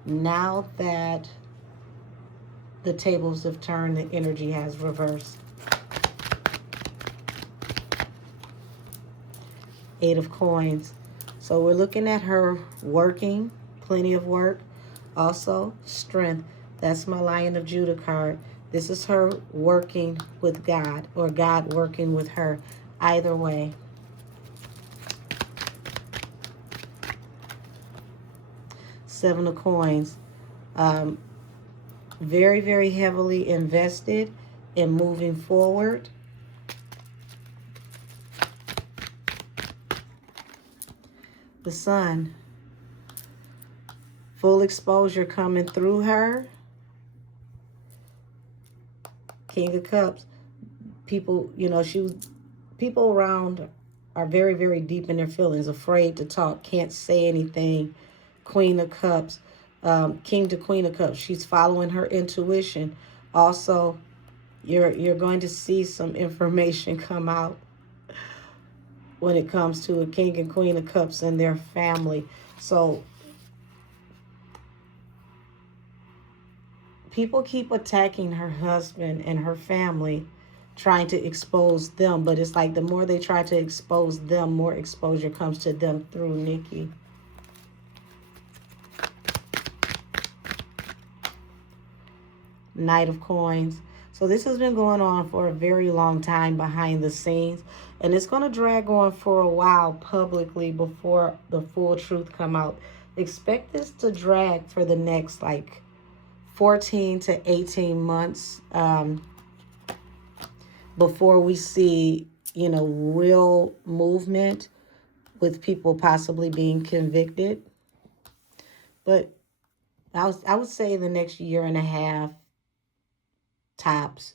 now that the tables have turned, the energy has reversed. 8 of Coins. So we're looking at her working, plenty of work. Also, strength. That's my Lion of Judah card. This is her working with God, or God working with her. Either way. 7 of Coins. Very, very heavily invested in moving forward. The Sun. Full exposure coming through her. King of Cups. People, you know, people around are very, very deep in their feelings, afraid to talk, can't say anything. Queen of Cups, King to Queen of Cups. She's following her intuition. Also, you're going to see some information come out when it comes to a King and Queen of Cups and their family. So people keep attacking her husband and her family, trying to expose them. But it's like the more they try to expose them, more exposure comes to them through Nikki. Knight of Coins. So this has been going on for a very long time behind the scenes, and it's going to drag on for a while publicly before the full truth come out. Expect this to drag for the next like 14 to 18 months before we see, you know, real movement with people possibly being convicted. But I would say the next year and a half tops.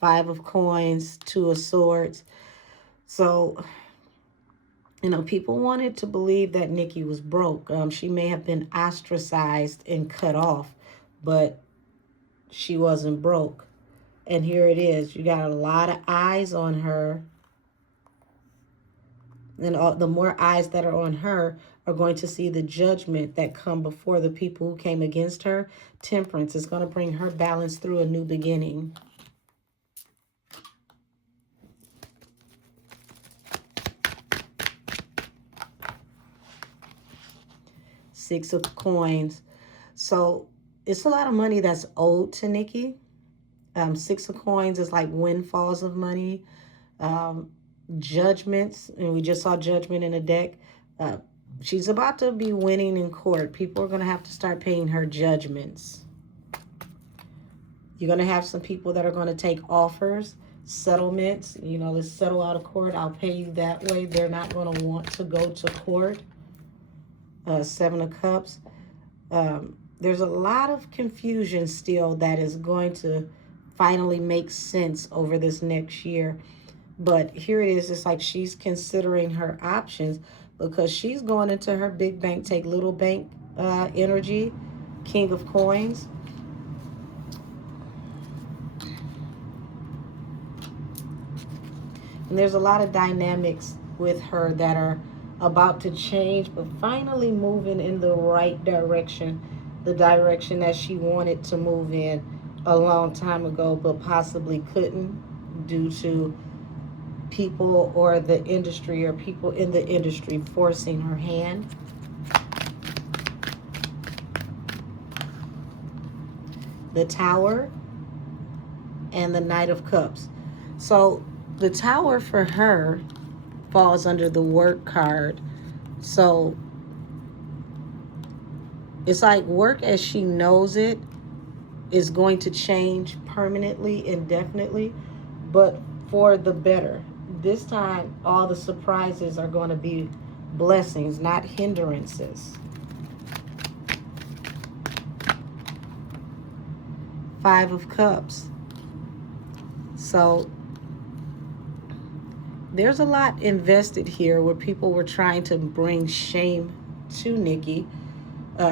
Five of Coins, Two of Swords. So, you know, people wanted to believe that Nikki was broke. She may have been ostracized and cut off, but she wasn't broke. And here it is. You got a lot of eyes on her. And the more eyes that are on her are going to see the judgment that come before the people who came against her. Temperance is going to bring her balance through a new beginning. Six of Coins. So it's a lot of money that's owed to Nikki. Six of Coins is like windfalls of money. Judgments, and we just saw judgment in a deck. She's about to be winning in court. People are going to have to start paying her judgments. You're going to have some people that are going to take offers, settlements. You know, let's settle out of court. I'll pay you that way. They're not going to want to go to court. Seven of Cups. There's a lot of confusion still that is going to finally make sense over this next year. But here it is. It's like she's considering her options because she's going into her big bank, take little bank energy, King of Coins. And there's a lot of dynamics with her that are about to change, but finally moving in the right direction, the direction that she wanted to move in a long time ago, but possibly couldn't due to people or the industry or people in the industry forcing her hand. The Tower and the Knight of Cups. So the Tower for her falls under the work card. So it's like work as she knows it is going to change permanently, indefinitely, but for the better. This time, all the surprises are going to be blessings, not hindrances. Five of Cups. So there's a lot invested here where people were trying to bring shame to Nikki.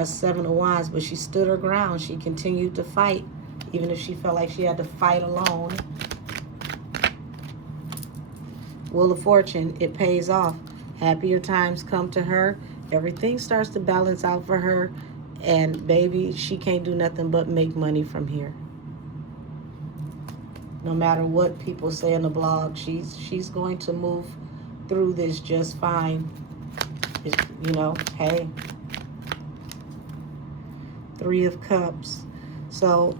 Seven of Wands, but she stood her ground. She continued to fight, even if she felt like she had to fight alone. Wheel of Fortune, it pays off. Happier times come to her. Everything starts to balance out for her. And baby, she can't do nothing but make money from here. No matter what people say in the blog, she's going to move through this just fine. You know, hey. Three of Cups. So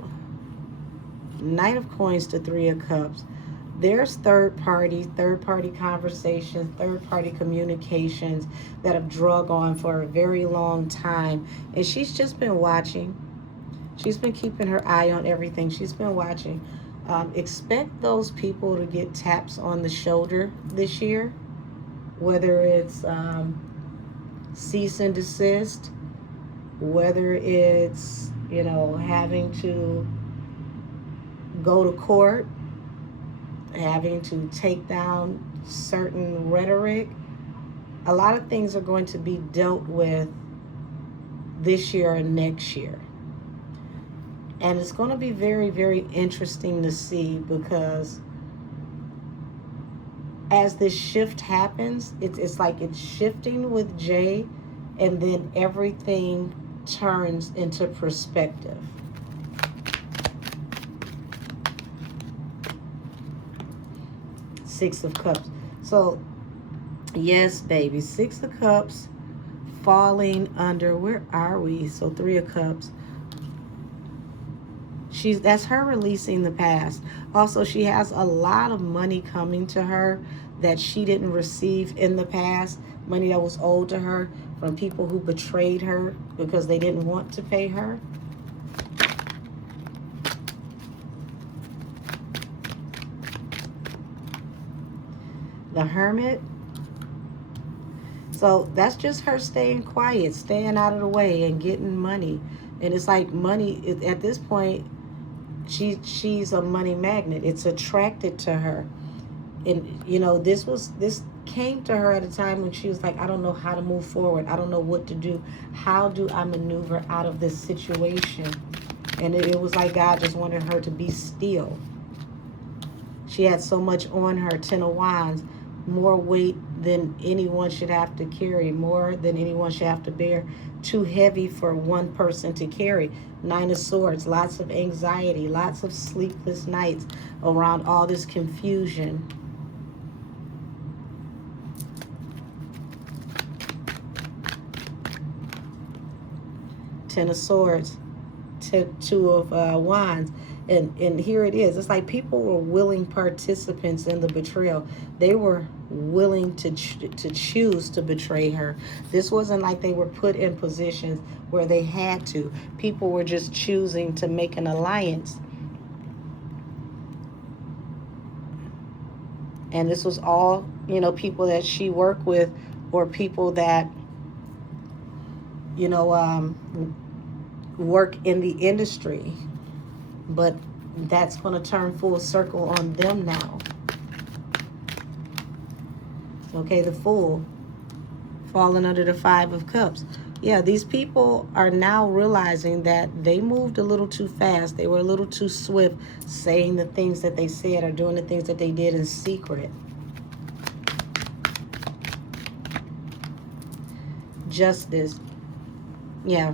Knight of Coins to Three of Cups. There's third party conversations, third party communications that have drug on for a very long time. And she's just been watching. She's been keeping her eye on everything. She's been watching. Expect those people to get taps on the shoulder this year, whether it's cease and desist, whether it's, you know, having to go to court, having to take down certain rhetoric. A lot of things are going to be dealt with this year and next year. And it's going to be very, very interesting to see, because as this shift happens, it's like it's shifting with Jay, and then everything turns into perspective. Six of Cups. So, yes, baby. Six of Cups falling under, where are we? So, Three of Cups. That's her releasing the past. Also, she has a lot of money coming to her that she didn't receive in the past. Money that was owed to her from people who betrayed her because they didn't want to pay her. The Hermit. So that's just her staying quiet, staying out of the way and getting money. And it's like money, at this point, she's a money magnet. It's attracted to her. And, you know, this came to her at a time when she was like, I don't know how to move forward. I don't know what to do. How do I maneuver out of this situation? And it was like God just wanted her to be still. She had so much on her. Ten of Wands. More weight than anyone should have to carry. More than anyone should have to bear. Too heavy for one person to carry. Nine of Swords. Lots of anxiety. Lots of sleepless nights around all this confusion. Ten of Swords. Two of Wands. And here it is. It's like people were willing participants in the betrayal. They were willing to choose to betray her. This wasn't like they were put in positions where they had to. People were just choosing to make an alliance. And this was all, you know, people that she worked with, or people that, you know, work in the industry. But that's going to turn full circle on them now. Okay, the Fool falling under the Five of Cups. Yeah, these people are now realizing that they moved a little too fast. They were a little too swift saying the things that they said or doing the things that they did in secret. Justice. Yeah,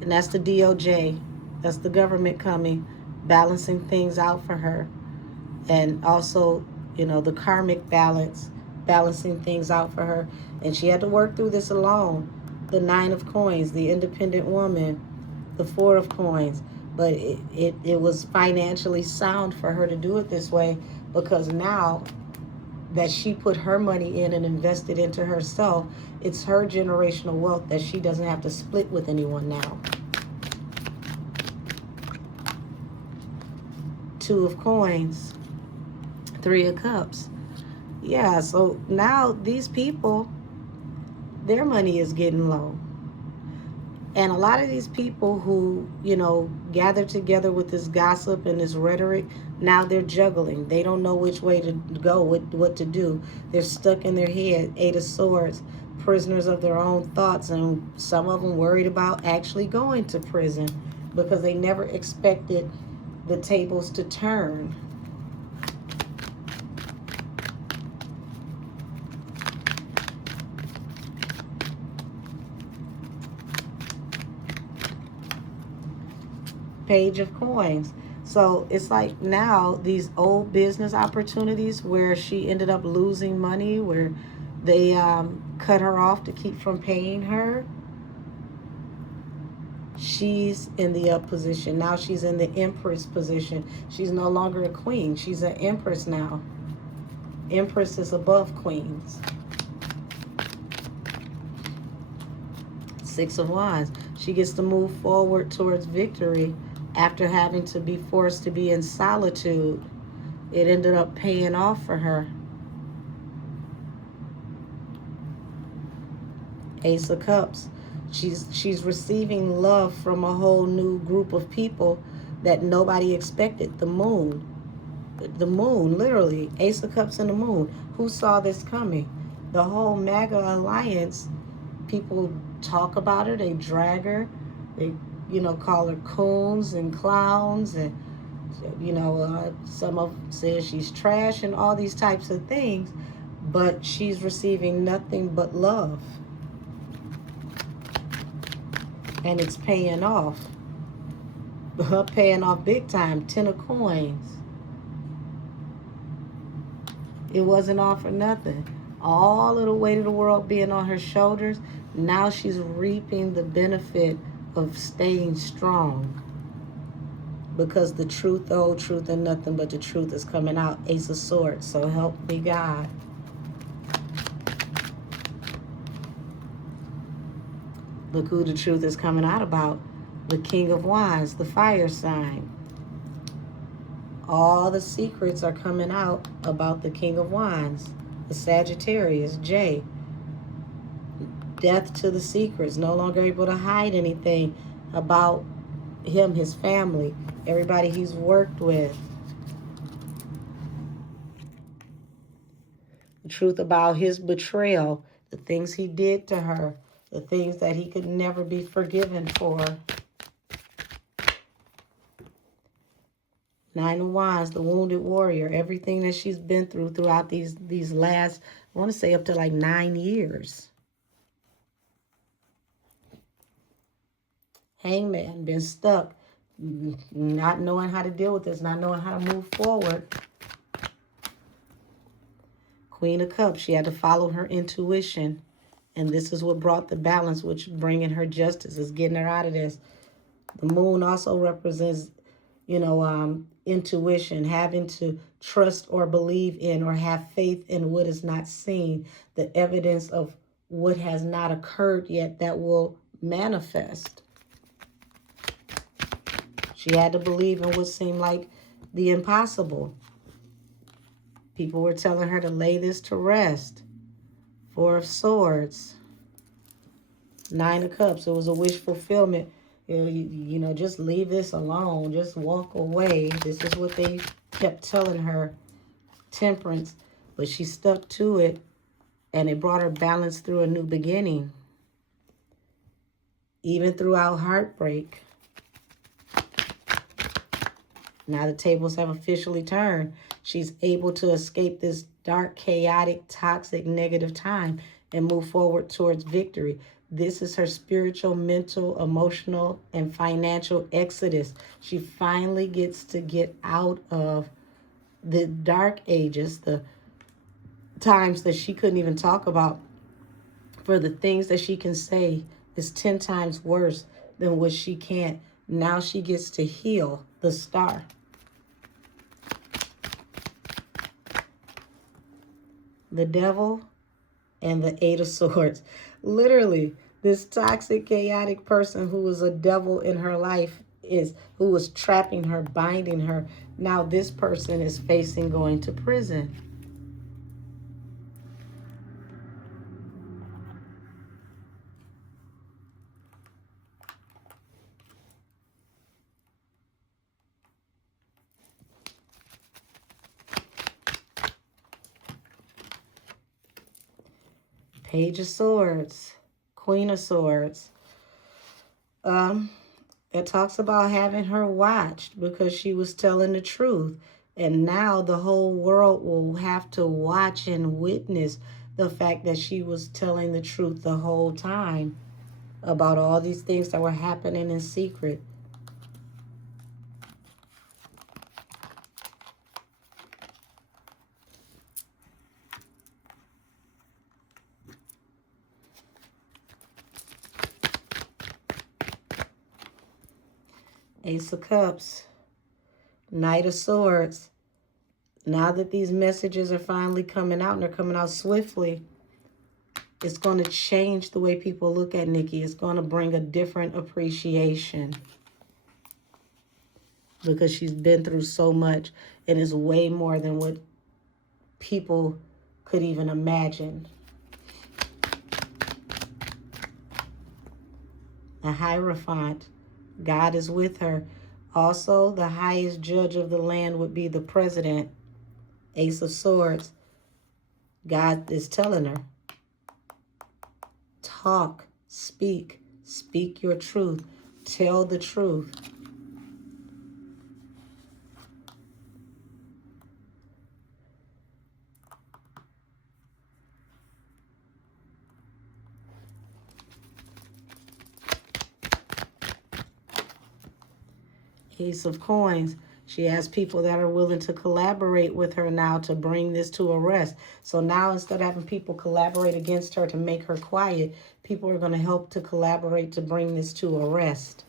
and that's the DOJ. That's the government coming, balancing things out for her. And also, you know, the karmic balance, balancing things out for her. And she had to work through this alone. The Nine of Coins, the independent woman, the Four of Coins. But it was financially sound for her to do it this way, because now that she put her money in and invested into herself, it's her generational wealth that she doesn't have to split with anyone now. Two of Coins, Three of Cups. Yeah, so now these people, their money is getting low. And a lot of these people who, you know, gather together with this gossip and this rhetoric, now they're juggling. They don't know which way to go, what to do. They're stuck in their head. Eight of Swords, prisoners of their own thoughts. And some of them worried about actually going to prison because they never expected the tables to turn. Page of Coins. So it's like now these old business opportunities where she ended up losing money, where they cut her off to keep from paying her. She's in the up position. Now she's in the Empress position. She's no longer a queen. She's an Empress now. Empress is above queens. Six of Wands. She gets to move forward towards victory after having to be forced to be in solitude. It ended up paying off for her. Ace of Cups. She's receiving love from a whole new group of people that nobody expected. The Moon. The Moon, literally. Ace of Cups and the Moon. Who saw this coming? The whole MAGA alliance, people talk about her, they drag her, they, you know, call her coons and clowns, and, you know, some of them say she's trash and all these types of things, but she's receiving nothing but love. And it's paying off. Paying off big time. Ten of Coins. It wasn't all for nothing. All of the weight of the world being on her shoulders, now she's reaping the benefit of staying strong. Because the truth, the whole truth, and nothing but the truth is coming out. Ace of Swords. So help me God. Look who the truth is coming out about. The King of Wands, the fire sign. All the secrets are coming out about the King of Wands. The Sagittarius, J. Death to the secrets. No longer able to hide anything about him, his family, everybody he's worked with. The truth about his betrayal, the things he did to her, the things that he could never be forgiven for. Nine of Wands, the wounded warrior, everything that she's been through throughout these last, I want to say up to like 9 years. Hangman, been stuck, not knowing how to deal with this, not knowing how to move forward. Queen of Cups, she had to follow her intuition. And this is what brought the balance, which bringing her justice, is getting her out of this. The Moon also represents, you know, intuition, having to trust or believe in or have faith in what is not seen, the evidence of what has not occurred yet that will manifest. She had to believe in what seemed like the impossible. People were telling her to lay this to rest. Four of Swords. Nine of Cups. It was a wish fulfillment You know, just leave this alone. Just walk away. This is what they kept telling her, Temperance. But she stuck to it, and it brought her balance through a new beginning. Even throughout heartbreak. Now the tables have officially turned. She's able to escape this dark, chaotic, toxic, negative time and move forward towards victory. This is her spiritual, mental, emotional, and financial exodus. She finally gets to get out of the dark ages, the times that she couldn't even talk about. For the things that she can say is 10 times worse than what she can't. Now she gets to heal the star. The devil and the Eight of Swords. Literally, this toxic, chaotic person who was a devil in her life who was trapping her, binding her. Now this person is facing going to prison. Page of Swords, Queen of Swords. It talks about having her watched because she was telling the truth. And now the whole world will have to watch and witness the fact that she was telling the truth the whole time about all these things that were happening in secret. Ace of Cups, Knight of Swords. Now that these messages are finally coming out and they're coming out swiftly, it's going to change the way people look at Nikki. It's going to bring a different appreciation because she's been through so much and is way more than what people could even imagine. The Hierophant. God is with her. Also, the highest judge of the land would be the president. Ace of Swords. God is telling her, talk, speak your truth, tell the truth. Ace of Coins. She has people that are willing to collaborate with her now to bring this to a rest. So now instead of having people collaborate against her to make her quiet, people are going to help to collaborate to bring this to a rest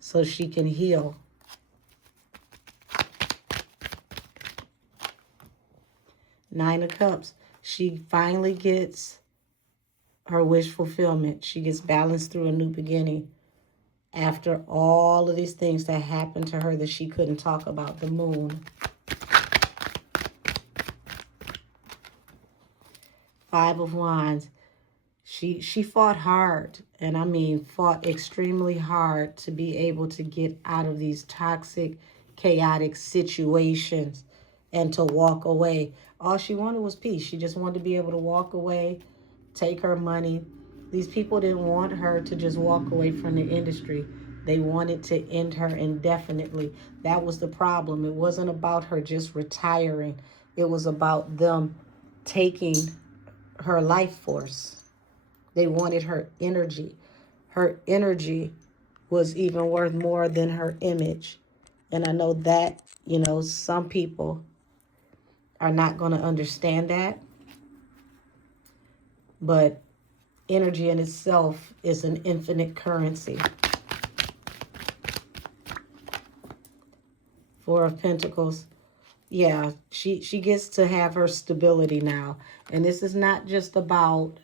so she can heal. Nine of Cups. She finally gets her wish fulfillment. She gets balanced through a new beginning. After all of these things that happened to her that she couldn't talk about. The Moon. Five of Wands. She fought hard, and I mean fought extremely hard to be able to get out of these toxic, chaotic situations and to walk away. All she wanted was peace. She just wanted to be able to walk away, take her money. These people didn't want her to just walk away from the industry. They wanted to end her indefinitely. That was the problem. It wasn't about her just retiring. It was about them taking her life force. They wanted her energy. Her energy was even worth more than her image. And I know that, you know, some people are not going to understand that. But energy in itself is an infinite currency. Four of Pentacles. Yeah, she gets to have her stability now. And this is not just about,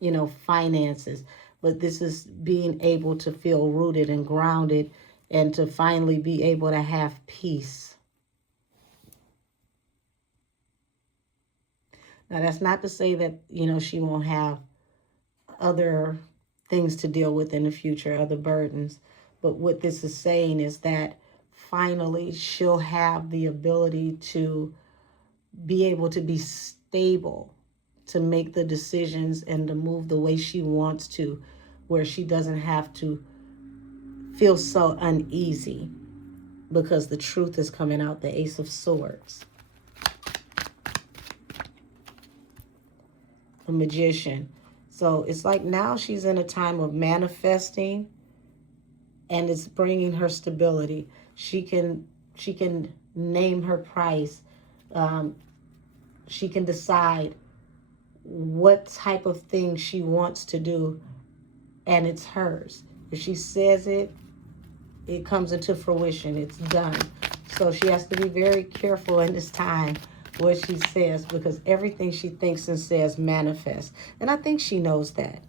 you know, finances, but this is being able to feel rooted and grounded and to finally be able to have peace. Now, that's not to say that, you know, she won't have other things to deal with in the future, other burdens. But what this is saying is that finally she'll have the ability to be able to be stable, to make the decisions and to move the way she wants to, where she doesn't have to feel so uneasy because the truth is coming out, the Ace of Swords. A Magician. So it's like now she's in a time of manifesting, and it's bringing her stability. She can name her price. She can decide what type of thing she wants to do, and it's hers. If she says it, it comes into fruition. It's done. So she has to be very careful in this time what she says, because everything she thinks and says manifests. And I think she knows that.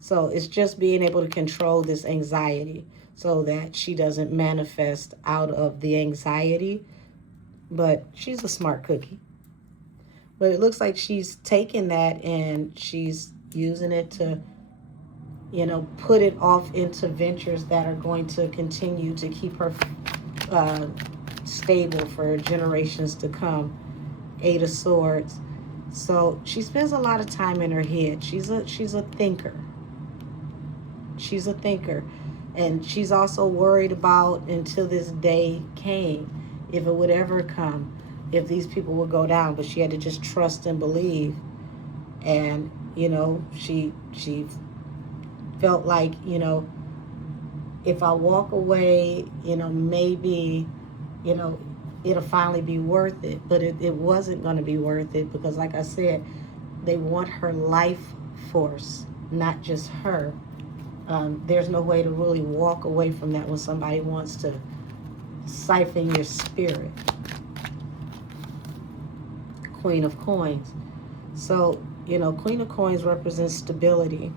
So it's just being able to control this anxiety so that she doesn't manifest out of the anxiety. But she's a smart cookie. But it looks like she's taking that and she's using it to, you know, put it off into ventures that are going to continue to keep her stable for generations to come. Eight of Swords. So she spends a lot of time in her head. She's a thinker. She's a thinker. And she's also worried about, until this day came, if it would ever come, if these people would go down. But she had to just trust and believe. And, you know, she felt like, you know, if I walk away, you know, maybe, you know, it'll finally be worth it. But it wasn't going to be worth it, because like I said, they want her life force, not just her. There's no way to really walk away from that when somebody wants to siphon your spirit. Queen of Coins. So, you know, Queen of Coins represents stability.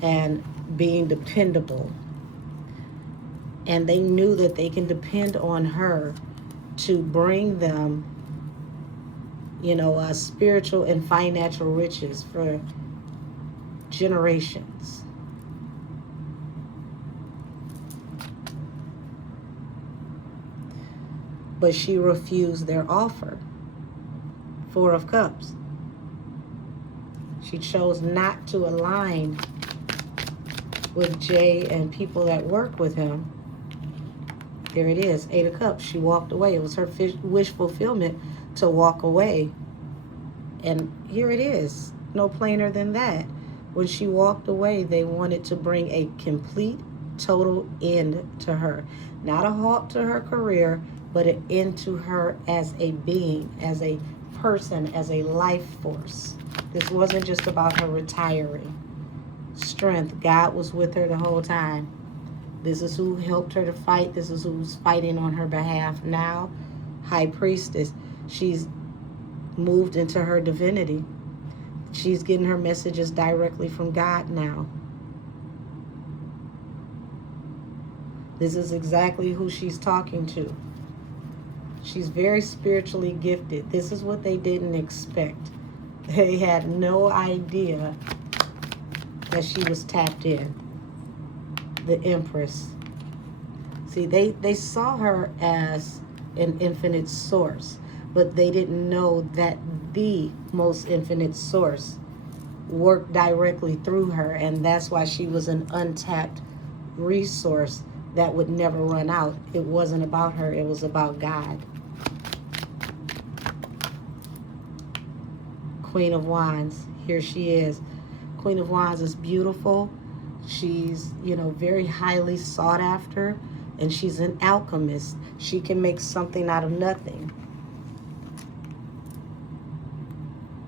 And being dependable. And they knew that they can depend on her to bring them, you know, spiritual and financial riches for generations. But she refused their offer. Four of Cups. She chose not to align with Jay and people that work with him. There it is, Eight of Cups. She walked away. It was her wish fulfillment to walk away. And here it is, no plainer than that. When she walked away, they wanted to bring a complete, total end to her. Not a halt to her career, but an end to her as a being, as a person, as a life force. This wasn't just about her retiring. Strength. God was with her the whole time. This is who helped her to fight. This is who's fighting on her behalf now. High Priestess. She's moved into her divinity. She's getting her messages directly from God now. This is exactly who she's talking to. She's very spiritually gifted. This is what they didn't expect. They had no idea that she was tapped in. The Empress. See, they saw her as an infinite source, but they didn't know that the most infinite source worked directly through her, and that's why she was an untapped resource that would never run out. It wasn't about her, it was about God. Queen of Wands, here she is. Queen of Wands is beautiful. She's, you know, very highly sought after, and she's an alchemist. She can make something out of nothing.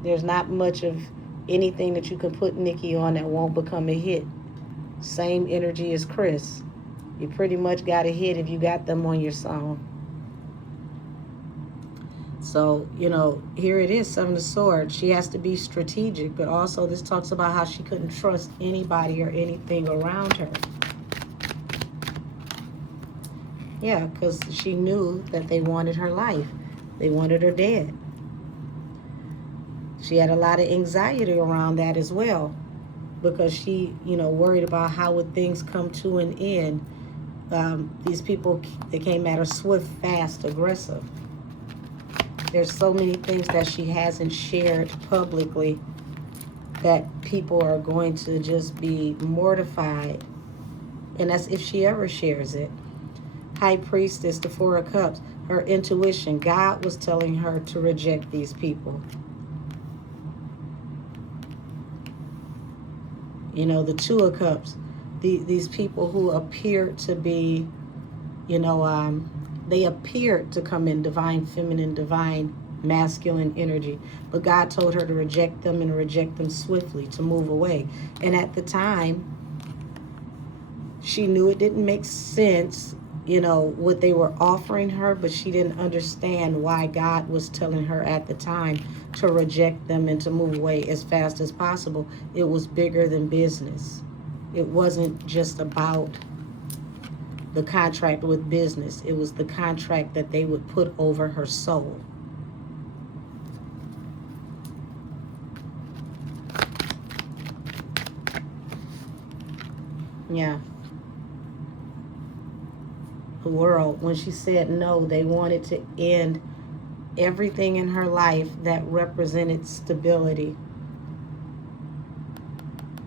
There's not much of anything that you can put Nikki on that won't become a hit. Same energy as Chris. You pretty much got a hit if you got them on your song. So, you know, here it is, Seven of Swords. She has to be strategic, but also this talks about how she couldn't trust anybody or anything around her. Yeah, because she knew that they wanted her life. They wanted her dead. She had a lot of anxiety around that as well, because she, worried about how would things come to an end. These people, they came at her swift, fast, aggressive. There's so many things that she hasn't shared publicly that people are going to just be mortified. And that's if she ever shares it. High Priestess, the Four of Cups, her intuition. God was telling her to reject these people. The Two of Cups, these people who appear to be, they appear to come in divine feminine, divine masculine energy. But God told her to reject them and reject them swiftly, to move away. And at the time, she knew it didn't make sense, what they were offering her, but she didn't understand why God was telling her at the time to reject them and to move away as fast as possible. It was bigger than business. It wasn't just about the contract with business. It was the contract that they would put over her soul. Yeah. The world, when she said no, they wanted to end everything in her life that represented stability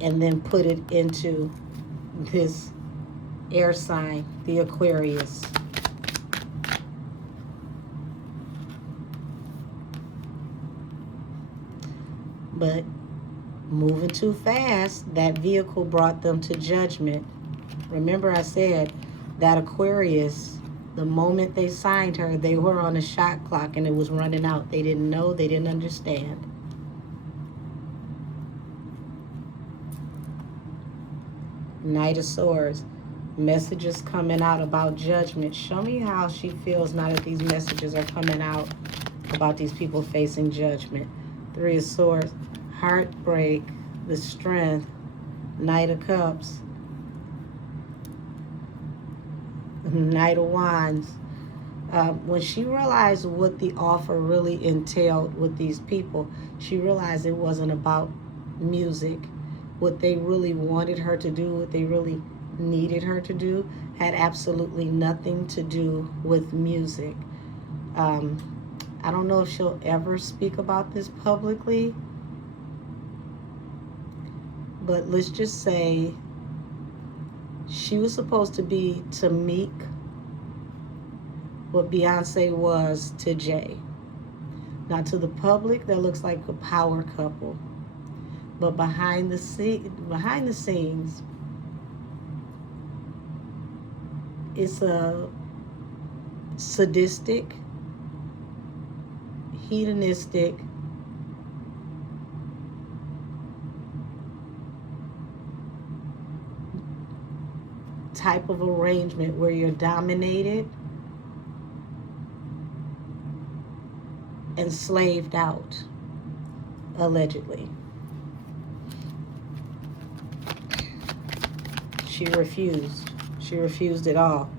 and then put it into this air sign, the Aquarius. But moving too fast, that vehicle brought them to judgment. Remember I said that Aquarius, the moment they signed her, they were on a shot clock and it was running out. They didn't know, they didn't understand. Knight of Swords, messages coming out about judgment. Show me how she feels now that these messages are coming out about these people facing judgment. Three of Swords, heartbreak, the strength, Knight of Cups, Knight of Wands. When she realized what the offer really entailed with these people, she realized it wasn't about music. What they really wanted her to do, what they really needed her to do, had absolutely nothing to do with music. I don't know if she'll ever speak about this publicly, but let's just say she was supposed to be to Meek what Beyonce was to Jay. Now, to the public, that looks like a power couple. But behind the scenes, it's a sadistic, hedonistic, type of arrangement where you're dominated, enslaved out, allegedly. She refused. She refused it all.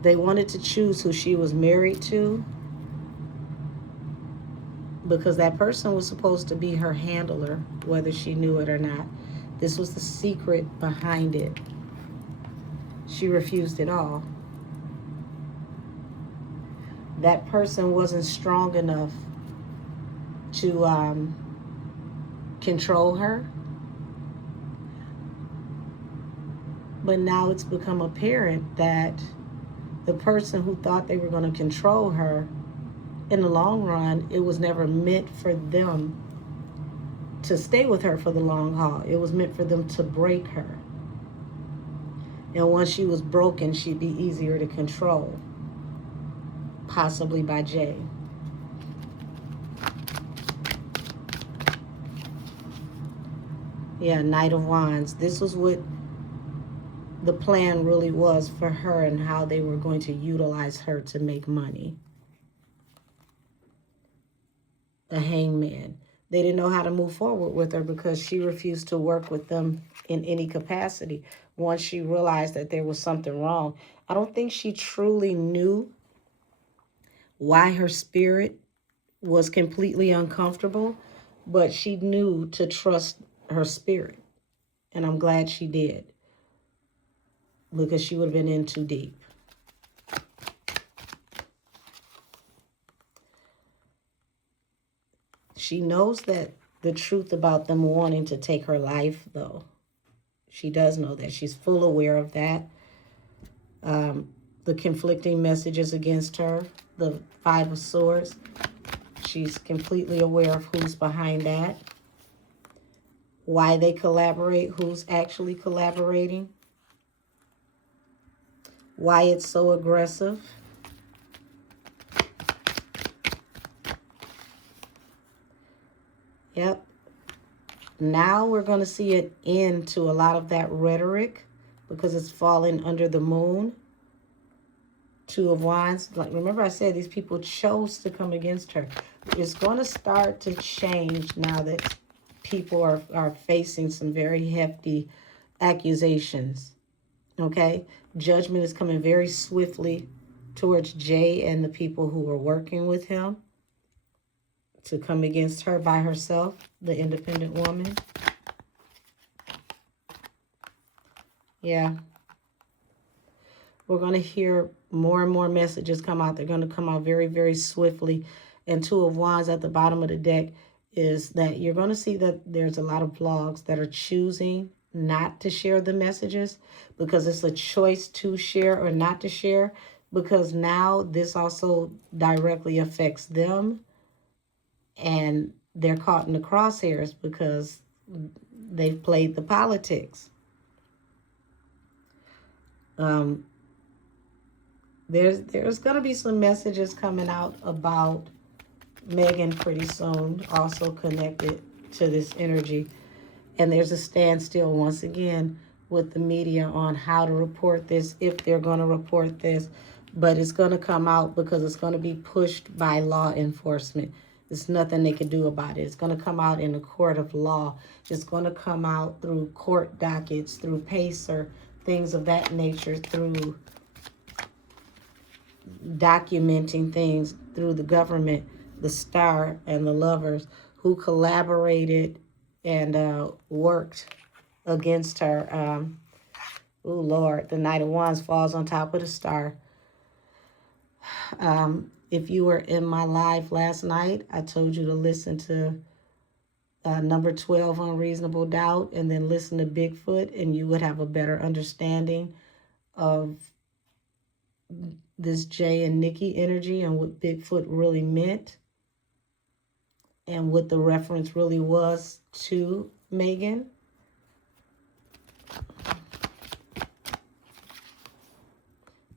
They wanted to choose who she was married to because that person was supposed to be her handler, whether she knew it or not. This was the secret behind it. She refused it all. That person wasn't strong enough to control her. But now it's become apparent that the person who thought they were going to control her, in the long run, it was never meant for them to stay with her for the long haul. It was meant for them to break her. And once she was broken, she'd be easier to control, possibly by Jay. Yeah, Knight of Wands. This was what the plan really was for her and how they were going to utilize her to make money. The Hangman. They didn't know how to move forward with her because she refused to work with them in any capacity. Once she realized that there was something wrong, I don't think she truly knew why her spirit was completely uncomfortable, but she knew to trust her spirit. And I'm glad she did, because she would have been in too deep. She knows that the truth about them wanting to take her life, though. She does know that. She's full aware of that. The conflicting messages against her, the Five of Swords. She's completely aware of who's behind that. Why they collaborate, who's actually collaborating. Why it's so aggressive. Yep. Now we're going to see an end to a lot of that rhetoric, because it's falling under the moon. Two of Wands. Like, remember I said these people chose to come against her. It's going to start to change now that people are facing some very hefty accusations. Okay? Judgment is coming very swiftly towards Jay and the people who are working with him to come against her by herself, the independent woman. Yeah. We're going to hear more and more messages come out. They're going to come out very, very swiftly. And Two of Wands at the bottom of the deck is that you're going to see that there's a lot of blogs that are choosing not to share the messages, because it's a choice to share or not to share, because now this also directly affects them, and they're caught in the crosshairs because they've played the politics. There's going to be some messages coming out about Megan pretty soon, also connected to this energy. And there's a standstill once again with the media on how to report this, if they're going to report this. But it's going to come out because it's going to be pushed by law enforcement. There's nothing they can do about it. It's going to come out in a court of law. It's going to come out through court dockets, through PACER, things of that nature, through documenting things through the government, the Star and the Lovers, who collaborated and worked against her. Oh, Lord, the Knight of Wands falls on top of the Star. If you were in my live last night, I told you to listen to number 12, Unreasonable Doubt, and then listen to Bigfoot, and you would have a better understanding of this Jay and Nikki energy and what Bigfoot really meant and what the reference really was to Megan.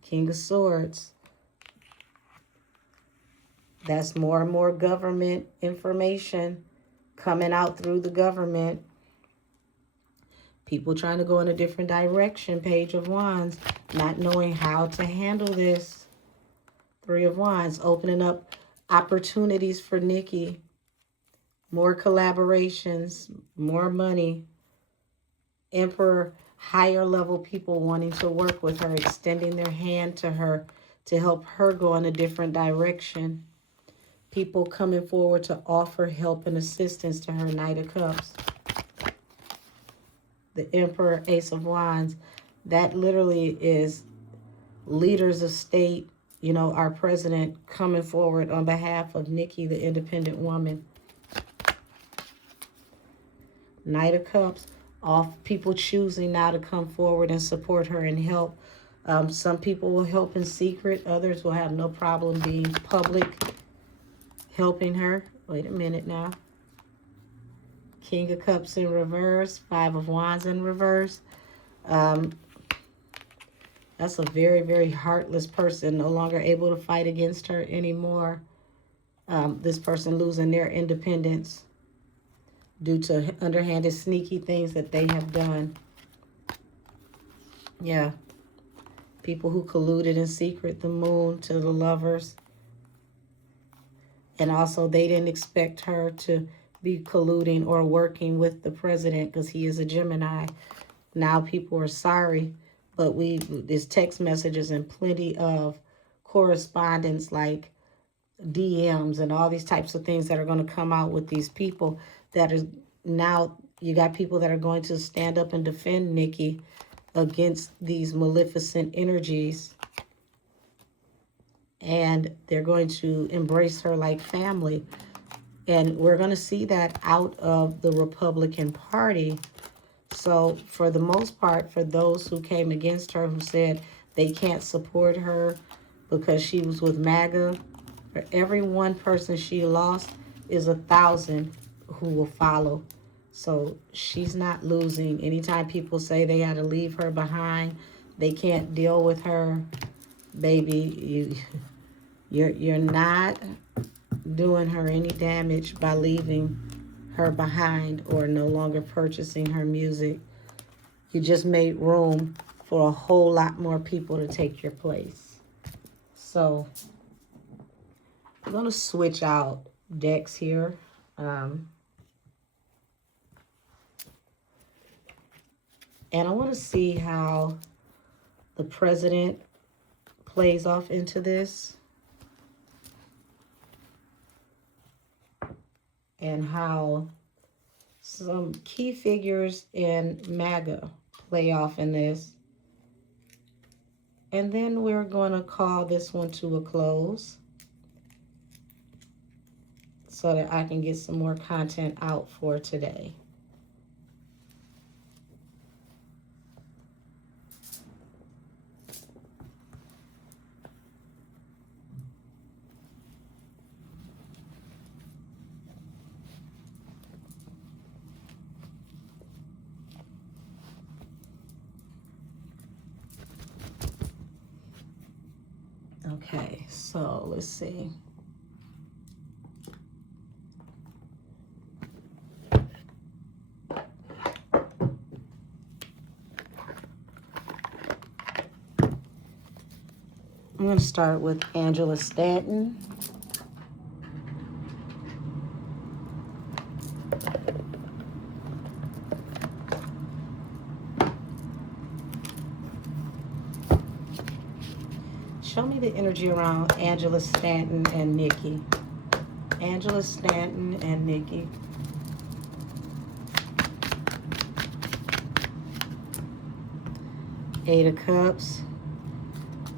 King of Swords. That's more and more government information coming out through the government. People trying to go in a different direction. Page of Wands. Not knowing how to handle this. Three of Wands. Opening up opportunities for Nikki. More collaborations. More money. Emperor. Higher level people wanting to work with her. Extending their hand to her to help her go in a different direction. People coming forward to offer help and assistance to her. Knight of Cups. The Emperor, Ace of Wands. That literally is leaders of state, you know, our president coming forward on behalf of Nikki, the independent woman. Knight of Cups. All people choosing now to come forward and support her and help. Some people will help in secret. Others will have no problem being public helping her. Wait a minute now. King of Cups in reverse. Five of Wands in reverse. That's a very, very heartless person. No longer able to fight against her anymore. This person losing their independence due to underhanded, sneaky things that they have done. Yeah. People who colluded in secret. The Moon to the Lovers. And also they didn't expect her to be colluding or working with the president because he is a Gemini. Now people are sorry, but there's text messages and plenty of correspondence like DMs and all these types of things that are going to come out with these people that is now you got people that are going to stand up and defend Nikki against these maleficent energies, and they're going to embrace her like family. And we're going to see that out of the Republican Party. So for the most part, for those who came against her, who said they can't support her because she was with MAGA, for every one person she lost is 1,000 who will follow. So she's not losing. Anytime people say they had to leave her behind, they can't deal with her, baby, you're not doing her any damage by leaving her behind or no longer purchasing her music. You just made room for a whole lot more people to take your place. So I'm going to switch out decks here. And I want to see how the president plays off into this, and how some key figures in MAGA play off in this. And then we're going to call this one to a close so that I can get some more content out for today. Okay, so let's see. I'm going to start with Angela Stanton. Show me the energy around Angela Stanton and Nikki. Angela Stanton and Nikki. Eight of Cups.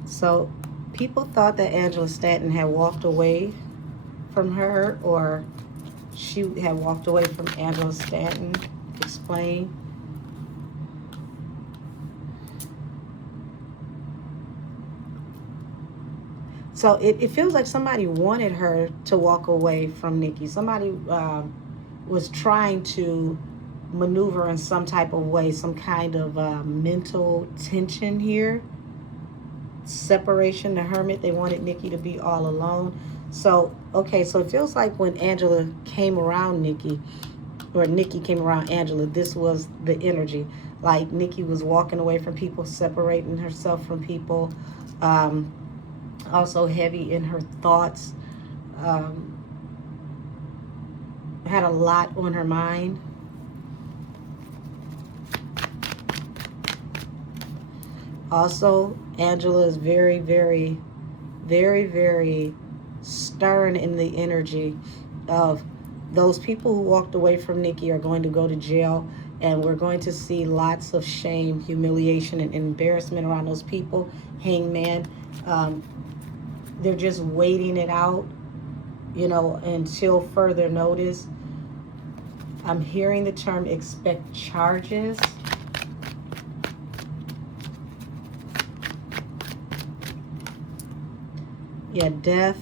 So people thought that Angela Stanton had walked away from her, or she had walked away from Angela Stanton. Explain. So it feels like somebody wanted her to walk away from Nikki. Somebody was trying to maneuver in some type of way, some kind of mental tension here. Separation, the Hermit. They wanted Nikki to be all alone. So, okay, so it feels like when Angela came around Nikki, or Nikki came around Angela, this was the energy. Like Nikki was walking away from people, separating herself from people. Also heavy in her thoughts, had a lot on her mind. Also, Angela is very, very, very, very stern in the energy of those people who walked away from Nikki are going to go to jail, and we're going to see lots of shame, humiliation, and embarrassment around those people. Hangman. They're just waiting it out, you know, until further notice. I'm hearing the term expect charges. Yeah, death.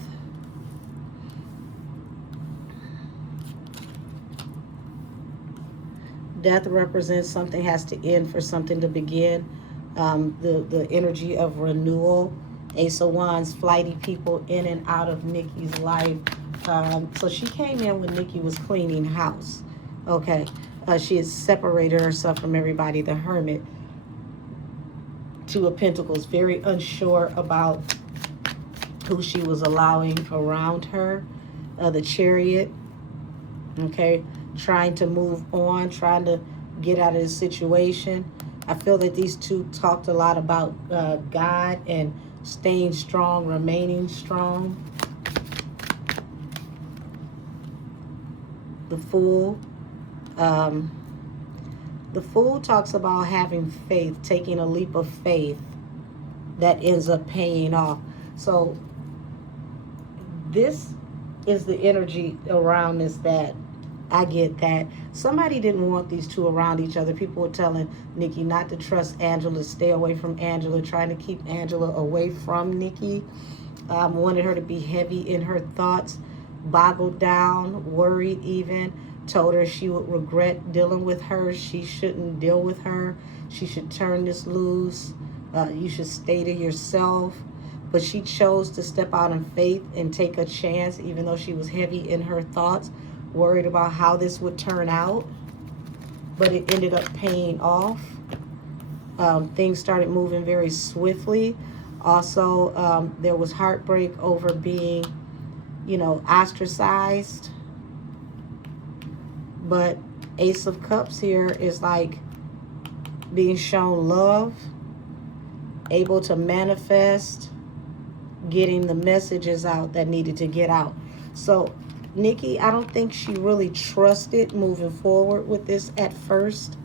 Death represents something has to end for something to begin. The energy of renewal. Ace of Wands, flighty people in and out of Nikki's life. So she came in when Nikki was cleaning house. Okay. She had separated herself from everybody. The Hermit. Two of Pentacles. Very unsure about who she was allowing around her. The Chariot. Okay. Trying to move on. Trying to get out of the situation. I feel that these two talked a lot about God and staying strong, remaining strong. The Fool. Um, the Fool talks about having faith, taking a leap of faith that ends up paying off. So this is the energy around this, that I get that somebody didn't want these two around each other. People were telling Nikki not to trust Angela, stay away from Angela, trying to keep Angela away from Nikki. Wanted her to be heavy in her thoughts, boggled down, worried even, told her she would regret dealing with her. She shouldn't deal with her. She should turn this loose. You should stay to yourself. But she chose to step out in faith and take a chance, even though she was heavy in her thoughts, worried about how this would turn out. But it ended up paying off. Things started moving very swiftly. Also, there was heartbreak over being, ostracized. But Ace of Cups here is like being shown love, able to manifest, getting the messages out that needed to get out. So Nikki, I don't think she really trusted moving forward with this at first.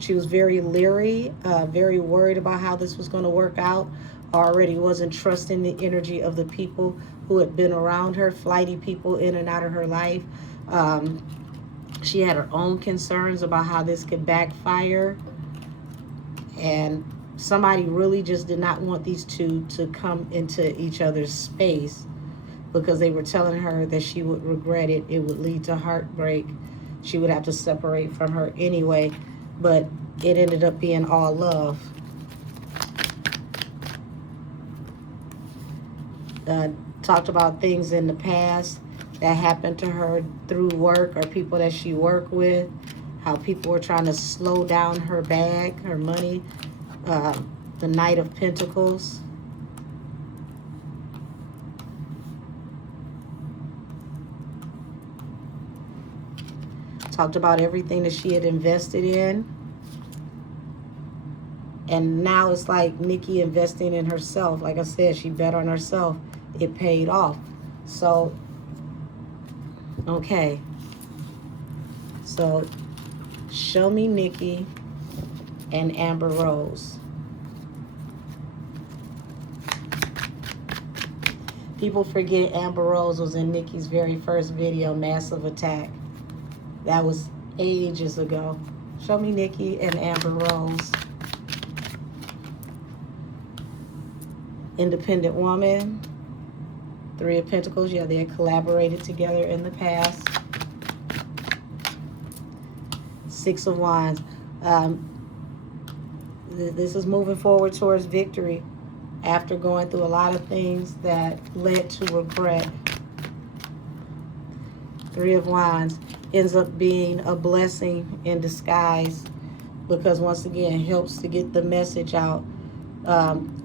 She was very leery, very worried about how this was going to work out. Already wasn't trusting the energy of the people who had been around her, flighty people in and out of her life. She had her own concerns about how this could backfire. And somebody really just did not want these two to come into each other's space, because they were telling her that she would regret it. It would lead to heartbreak. She would have to separate from her anyway. But it ended up being all love. Talked about things in the past that happened to her through work or people that she worked with, how people were trying to slow down her bag, her money. The Knight of Pentacles. Talked about everything that she had invested in. And now it's like Nikki investing in herself. Like I said, she bet on herself. It paid off. So, okay. So, show me Nikki and Amber Rose. People forget Amber Rose was in Nikki's very first video, Massive Attack. That was ages ago. Show me Nikki and Amber Rose. Independent woman. Three of Pentacles. Yeah, they had collaborated together in the past. Six of Wands. This is moving forward towards victory after going through a lot of things that led to regret. Three of Wands ends up being a blessing in disguise, because once again, it helps to get the message out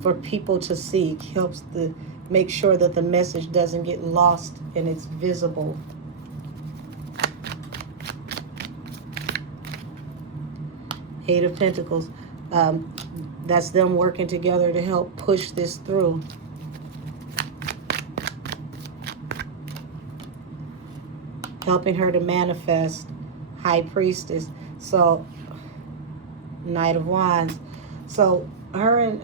for people to see. Helps to make sure that the message doesn't get lost and it's visible. Eight of Pentacles. That's them working together to help push this through. Helping her to manifest. High Priestess. So, Knight of Wands. So, her and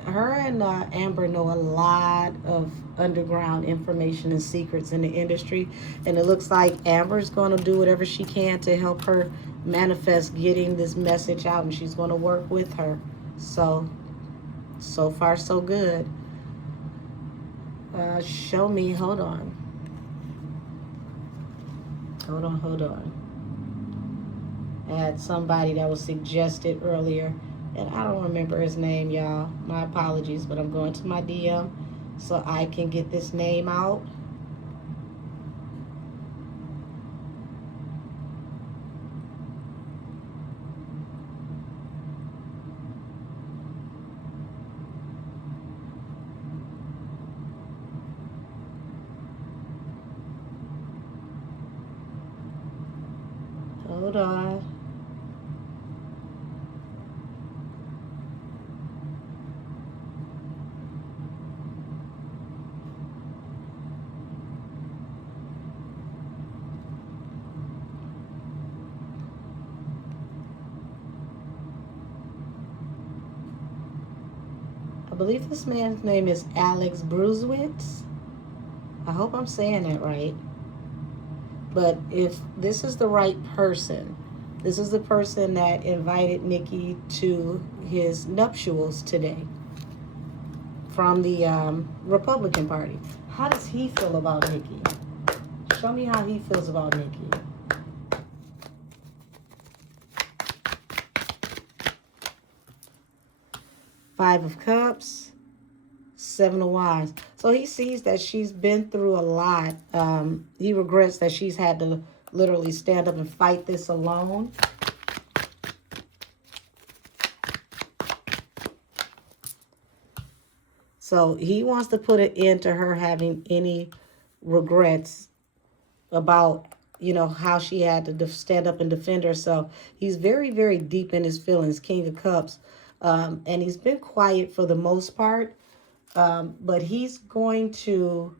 Amber know a lot of underground information and secrets in the industry. And it looks like Amber's going to do whatever she can to help her manifest getting this message out. And she's going to work with her. So far, so good. Show me, hold on. Hold on. I had somebody that was suggested earlier, and I don't remember his name, y'all. My apologies, but I'm going to my DM so I can get this name out. Hold on. I believe this man's name is Alex Bruisewitz. I hope I'm saying that right. But if this is the right person, this is the person that invited Nikki to his nuptials today from the Republican Party. How does he feel about Nikki? Show me how he feels about Nikki. Five of Cups, Seven of Wands. So he sees that she's been through a lot. He regrets that she's had to literally stand up and fight this alone. So he wants to put an end to her having any regrets about, you know, how she had to stand up and defend herself. He's very, very deep in his feelings, King of Cups. And he's been quiet for the most part. But he's going to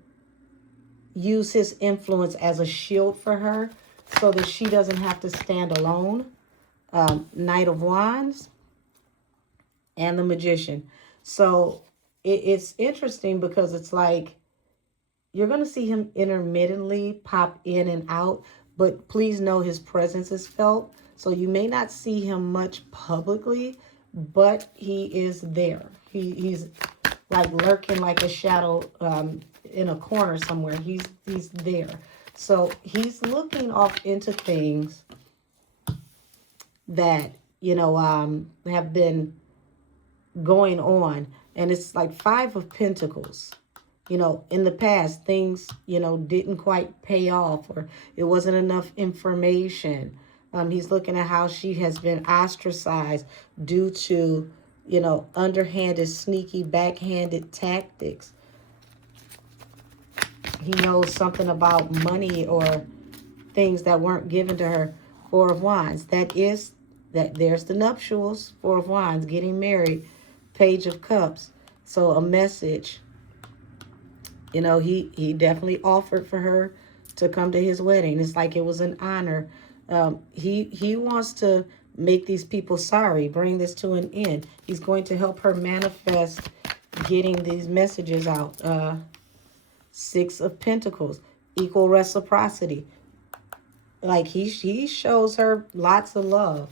use his influence as a shield for her so that she doesn't have to stand alone. Knight of Wands and the Magician. So it's interesting because it's like you're going to see him intermittently pop in and out, but please know his presence is felt. So you may not see him much publicly, but he is there. He's like lurking like a shadow in a corner somewhere. He's there. So he's looking off into things that, you know, have been going on. And it's like Five of Pentacles. You know, in the past, things, you know, didn't quite pay off, or it wasn't enough information. He's looking at how she has been ostracized due to, you know, underhanded, sneaky, backhanded tactics. He knows something about money or things that weren't given to her. Four of Wands. There's the nuptials. Four of Wands, getting married. Page of Cups. So a message. You know, he definitely offered for her to come to his wedding. It's like it was an honor. He wants to make these people sorry, bring this to an end. He's going to help her manifest getting these messages out. Six of Pentacles, equal reciprocity. Like he shows her lots of love.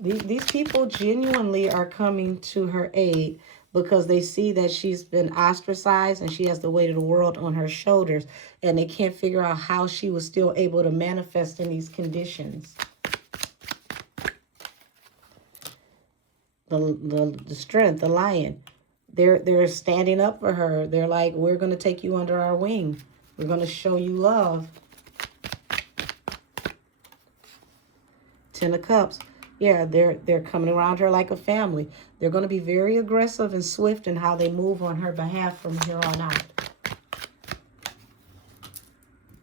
These people genuinely are coming to her aid because they see that she's been ostracized and she has the weight of the world on her shoulders, and they can't figure out how she was still able to manifest in these conditions. The Strength, the Lion, they're standing up for her. They're like, we're going to take you under our wing. We're going to show you love. Ten of Cups. Yeah, they're coming around her like a family. They're going to be very aggressive and swift in how they move on her behalf from here on out.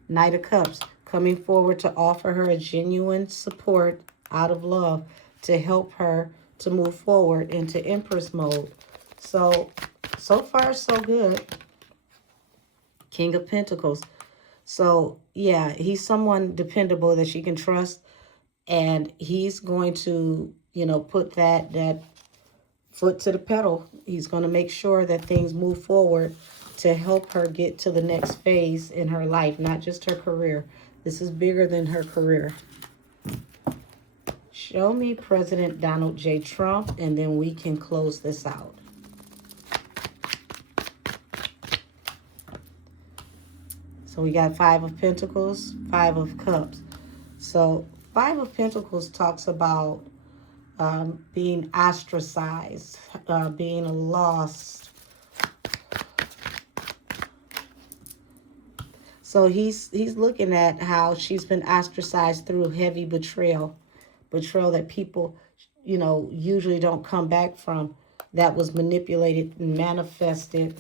Knight of Cups, coming forward to offer her a genuine support out of love to help her to move forward into Empress mode. So far, so good. King of Pentacles. So, yeah, he's someone dependable that she can trust. And he's going to, you know, put that foot to the pedal. He's going to make sure that things move forward to help her get to the next phase in her life, not just her career. This is bigger than her career. Show me President Donald J. Trump, and then we can close this out. So we got Five of Pentacles, Five of Cups. So Five of Pentacles talks about being ostracized, being lost. So he's looking at how she's been ostracized through heavy betrayal. Betrayal that people, you know, usually don't come back from. That was manipulated and manifested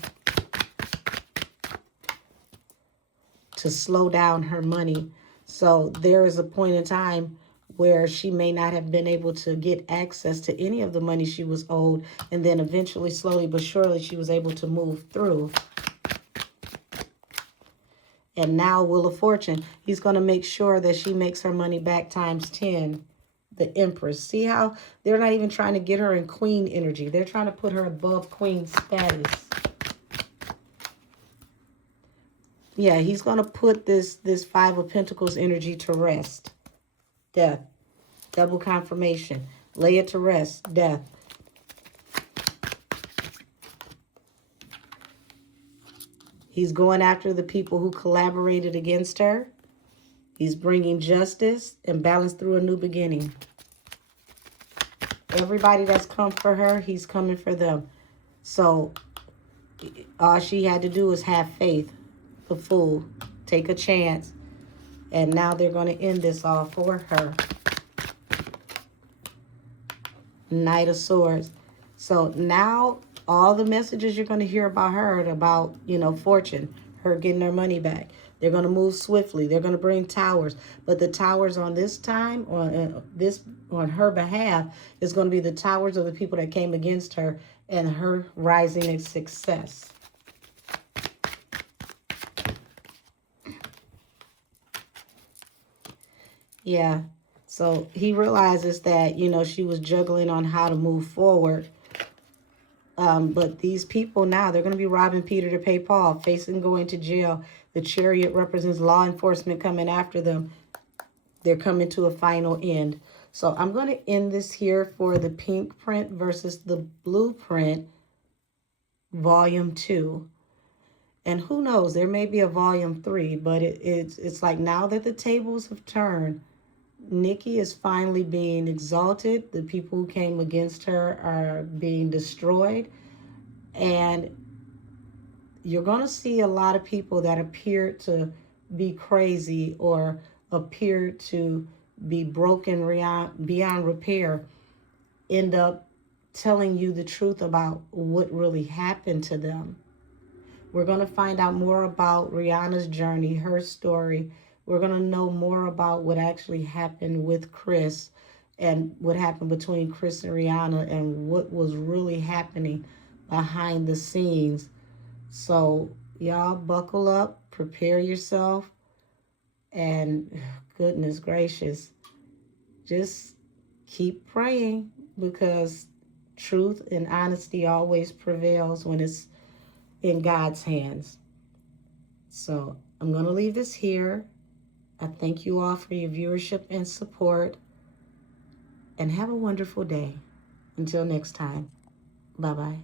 to slow down her money. So there is a point in time where she may not have been able to get access to any of the money she was owed. And then eventually, slowly but surely, she was able to move through. And now, Wheel of Fortune, he's going to make sure that she makes her money back times 10. the Empress. See how they're not even trying to get her in queen energy. They're trying to put her above queen status. Yeah, he's going to put this Five of Pentacles energy to rest. Death. Double confirmation. Lay it to rest. Death. He's going after the people who collaborated against her. He's bringing justice and balance through a new beginning. Everybody that's come for her, he's coming for them. So all she had to do was have faith. The Fool. Take a chance. And now they're going to end this all for her. Knight of Swords. So now all the messages you're going to hear about her are about, you know, fortune. Her getting her money back. They're going to move swiftly. They're going to bring towers. But the towers on this time, on her behalf, is going to be the towers of the people that came against her and her rising in success. Yeah. So he realizes that, you know, she was juggling on how to move forward. But these people now, they're going to be robbing Peter to pay Paul, facing going to jail. The Chariot represents law enforcement coming after them. They're coming to a final end. So I'm going to end this here for the pink print versus the blueprint, volume 2. And who knows, there may be a volume 3, but it's like now that the tables have turned, Nikki is finally being exalted. The people who came against her are being destroyed. And you're going to see a lot of people that appear to be crazy or appear to be broken beyond repair end up telling you the truth about what really happened to them. We're going to find out more about Rihanna's journey, her story. We're going to know more about what actually happened with Chris and what happened between Chris and Rihanna and what was really happening behind the scenes. So y'all buckle up, prepare yourself, and goodness gracious, just keep praying because truth and honesty always prevails when it's in God's hands. So I'm going to leave this here. I thank you all for your viewership and support, and have a wonderful day. Until next time, bye-bye.